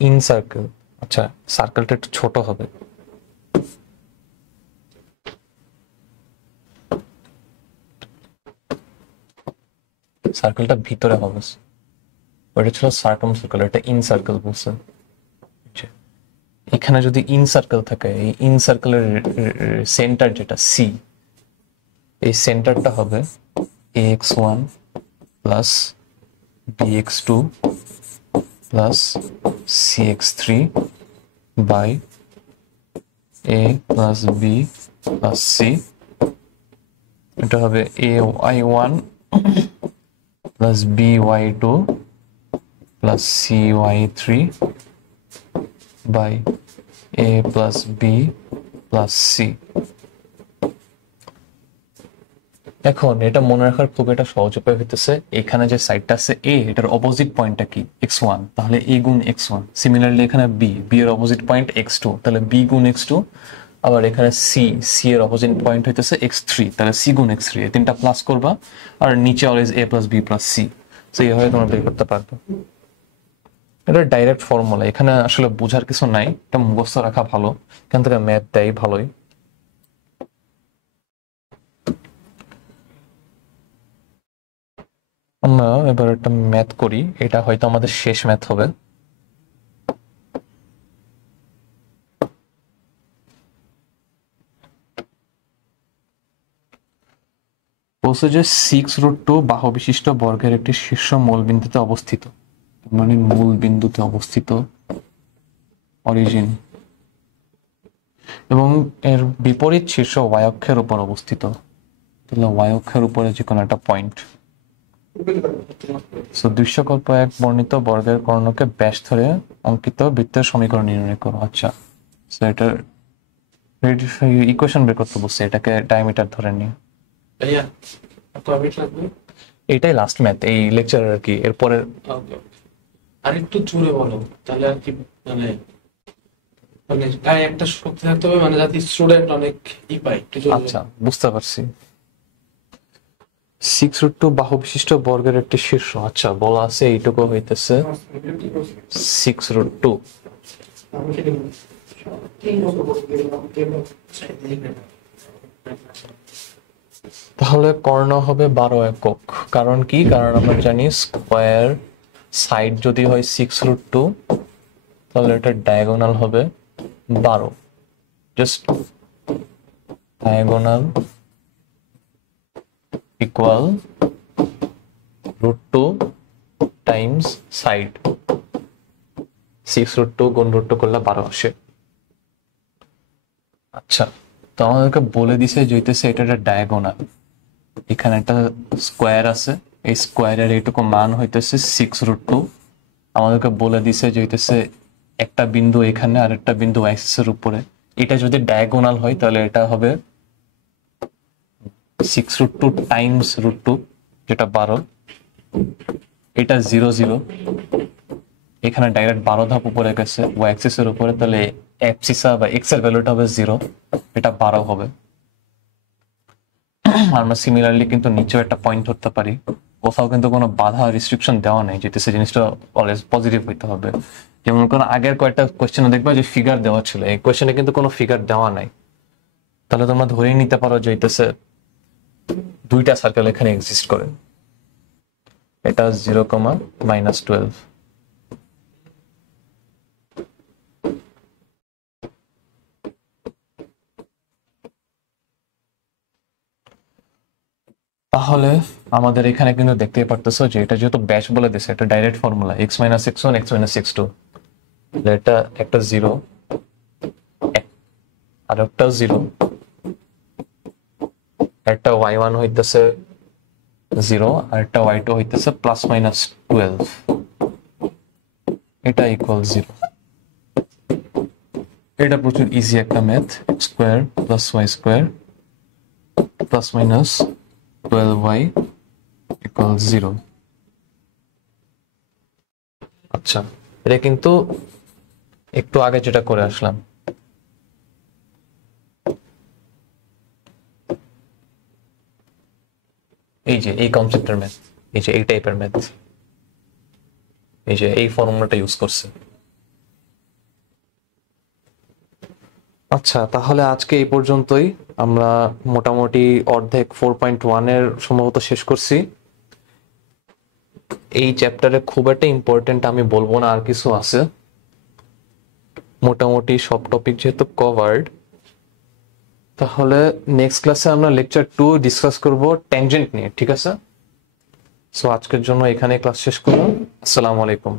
ইন সার্কেল। আচ্ছা, সার্কেলটা একটু ছোট হবে, সার্কেলটা ভিতরে হবে। ওটা ছিল সার্কাম সার্কেল, এটা ইন সার্কেল বলছে। এখানে যদি ইন সার্কেল থাকে, এই ইন সার্কেলের সেন্টার যেটা সি, এই সেন্টারটা হবে ax1 plus bx2 plus cx3 by a plus b plus c। এটা হবে ay1 plus by2 plus cy3 by a plus b plus c। এখন এটা মনে রাখার খুব একটা সহজ উপায় হইতেছে, এখানে যে সাইডটা আছে a, এটার অপোজিট পয়েন্টটা কি x1, তাহলে a গুণ x1। সিমিলারলি এখানে b এর অপোজিট পয়েন্ট x2, তাহলে b গুণ x2। আবার এখানে c এর অপোজিট পয়েন্ট হইতেছে x3, তাহলে c গুণ x3। এই তিনটা প্লাস করবা আর নিচে always a plus b plus c। So এইভাবে তোমরা বের করতে পারবে। এটা ডাইরেক্ট ফর্মুলা, এখানে আসলে বোঝার কিছু নাই, এটা মুখস্থ রাখা ভালো, এখান থেকে ম্যাথ দেয় ভালোই। আমরা এবার একটা ম্যাথ করি, এটা হয়তো আমাদের শেষ ম্যাথ হবে। বলছে যে 6√2 বাহু বিশিষ্ট বর্গের একটি শীর্ষ মূল বিন্দুতে অবস্থিত, মানে মূল বিন্দুতে অবস্থিত অরিজিন, এবং এর বিপরীত শীর্ষ y অক্ষের উপর অবস্থিত, তাহলে y অক্ষের উপরে যে কোনো একটা পয়েন্ট। সো দৃশ্যকল্প এক বর্ণিত বর্গের কর্ণকে ব্যাস ধরে অঙ্কিত বৃত্তের সমীকরণ নির্ণয় করো। আচ্ছা, সো এটা ইকুয়েশন বের করতে বলছে, এটাকে ডায়ামিটার ধরে নিয়ে। এটাই লাস্ট ম্যাথ এই লেকচার আর কি, এরপরে আরেকটু জোরে বলো তাহলে আর কি, মানে মানে গায়ে একটা শক্তি থাকতে হবে, মানে যাতে স্টুডেন্ট অনেক পায় একটু জোরে। আচ্ছা, বুঝতে পারছি। 6√2 বাহু বিশিষ্ট বর্গের একটি শীর্ষ, আচ্ছা বলা আছে এইটুকু হইতেছে 6√2। তাহলে কর্ণ হবে 12 একক। কারণ কি? কারণ আমরা জানি স্কোয়ার সাইড যদি হয় 6√2, তাহলে এটা ডায়াগোনাল হবে 12। Just diagonal equal √2 Times side. 6√2 গুণ √2 করলে 12 আসে। আচ্ছা, তো আমাদেরকে বলে দিছে যেতেছে এটা একটা ডায়াগোনাল, এখানে একটা স্কোয়ার আছে, এই স্কোয়ারের এইটুকু মান হইতেছে 6√2। আমাদেরকে বলে দিছে যেতেছে একটা বিন্দু এখানে আর একটা বিন্দু অ্যাক্সিস এর উপরে। এটা যদি ডায়াগোনাল হয় তাহলে এটা হবে 6√2 টাইমস √2, যেটা 12। এটা 0 0, এখানে ডাইরেক্ট 12 ধাপ উপরে গেছে ও অ্যাক্সিস এর উপরে, তাহলে অ্যাবসিসা বা এক্স এর ভ্যালুটা হবে 0, এটা 12 হবে। আমরা সিমিলারলি কিন্তু নিচেও একটা পয়েন্ট ধরতে পারি, কোথাও কিন্তু কোনো বাধা রেস্ট্রিকশন দেওয়া নেই, যেতেছে জিনিসটা অলওয়েজ পজিটিভ হইতে হবে। যেমন কোন আগের কয়েকটা কোয়েশ্চেনে দেখবা যে ফিগার দেওয়া ছিল, এই কোয়েশ্চেনে কিন্তু কোনো ফিগার দেওয়া নাই, তাহলে তোমরা ধরেই নিতে পারো যে হইতেছে দুইটা সার্কেল এখানে এক্সিস্ট করে। এটা 0,-12। তাহলে আমাদের এখানে কিন্তু দেখতেই পারতেছো যে এটা যেহেতু ব্যাস বলে দিছে, এটা direct formula x - x1 x - x2, এটা একটা 0 আর একটা 0, একটা y1 হইতেছে 0 আর একটা y2 হইতেছে +-12, এটা ইকুয়াল 0। এটা প্রচুর ইজি একটা ম্যাথ, x² + y² +-12y = 0। আচ্ছা, এটা কিন্তু একটু আগে যেটা করে আসলাম, এই যে এই কনসেপ্টের ম্যাথ, এই যে এই টাইপের ম্যাথ, এই যে এই ফর্মুলাটা ইউজ করছে। আচ্ছা, তাহলে আজকে এই পর্যন্তই। আমরা মোটামুটি অর্ধেক 4.1 এর সম্ভবত শেষ করছি। এই চ্যাপ্টারে খুব একটা ইম্পর্টেন্ট আমি বলবো না, আর কিছু আছে। মোটামুটি সব টপিক যেহেতু কভার্ড, তাহলে নেক্সট ক্লাসে আমরা লেকচার 2 ডিসকাস করব ট্যানজেন্ট নিয়ে, ঠিক আছে? সো আজকের জন্য এখানে ক্লাস শেষ করলাম। আসসালামু আলাইকুম।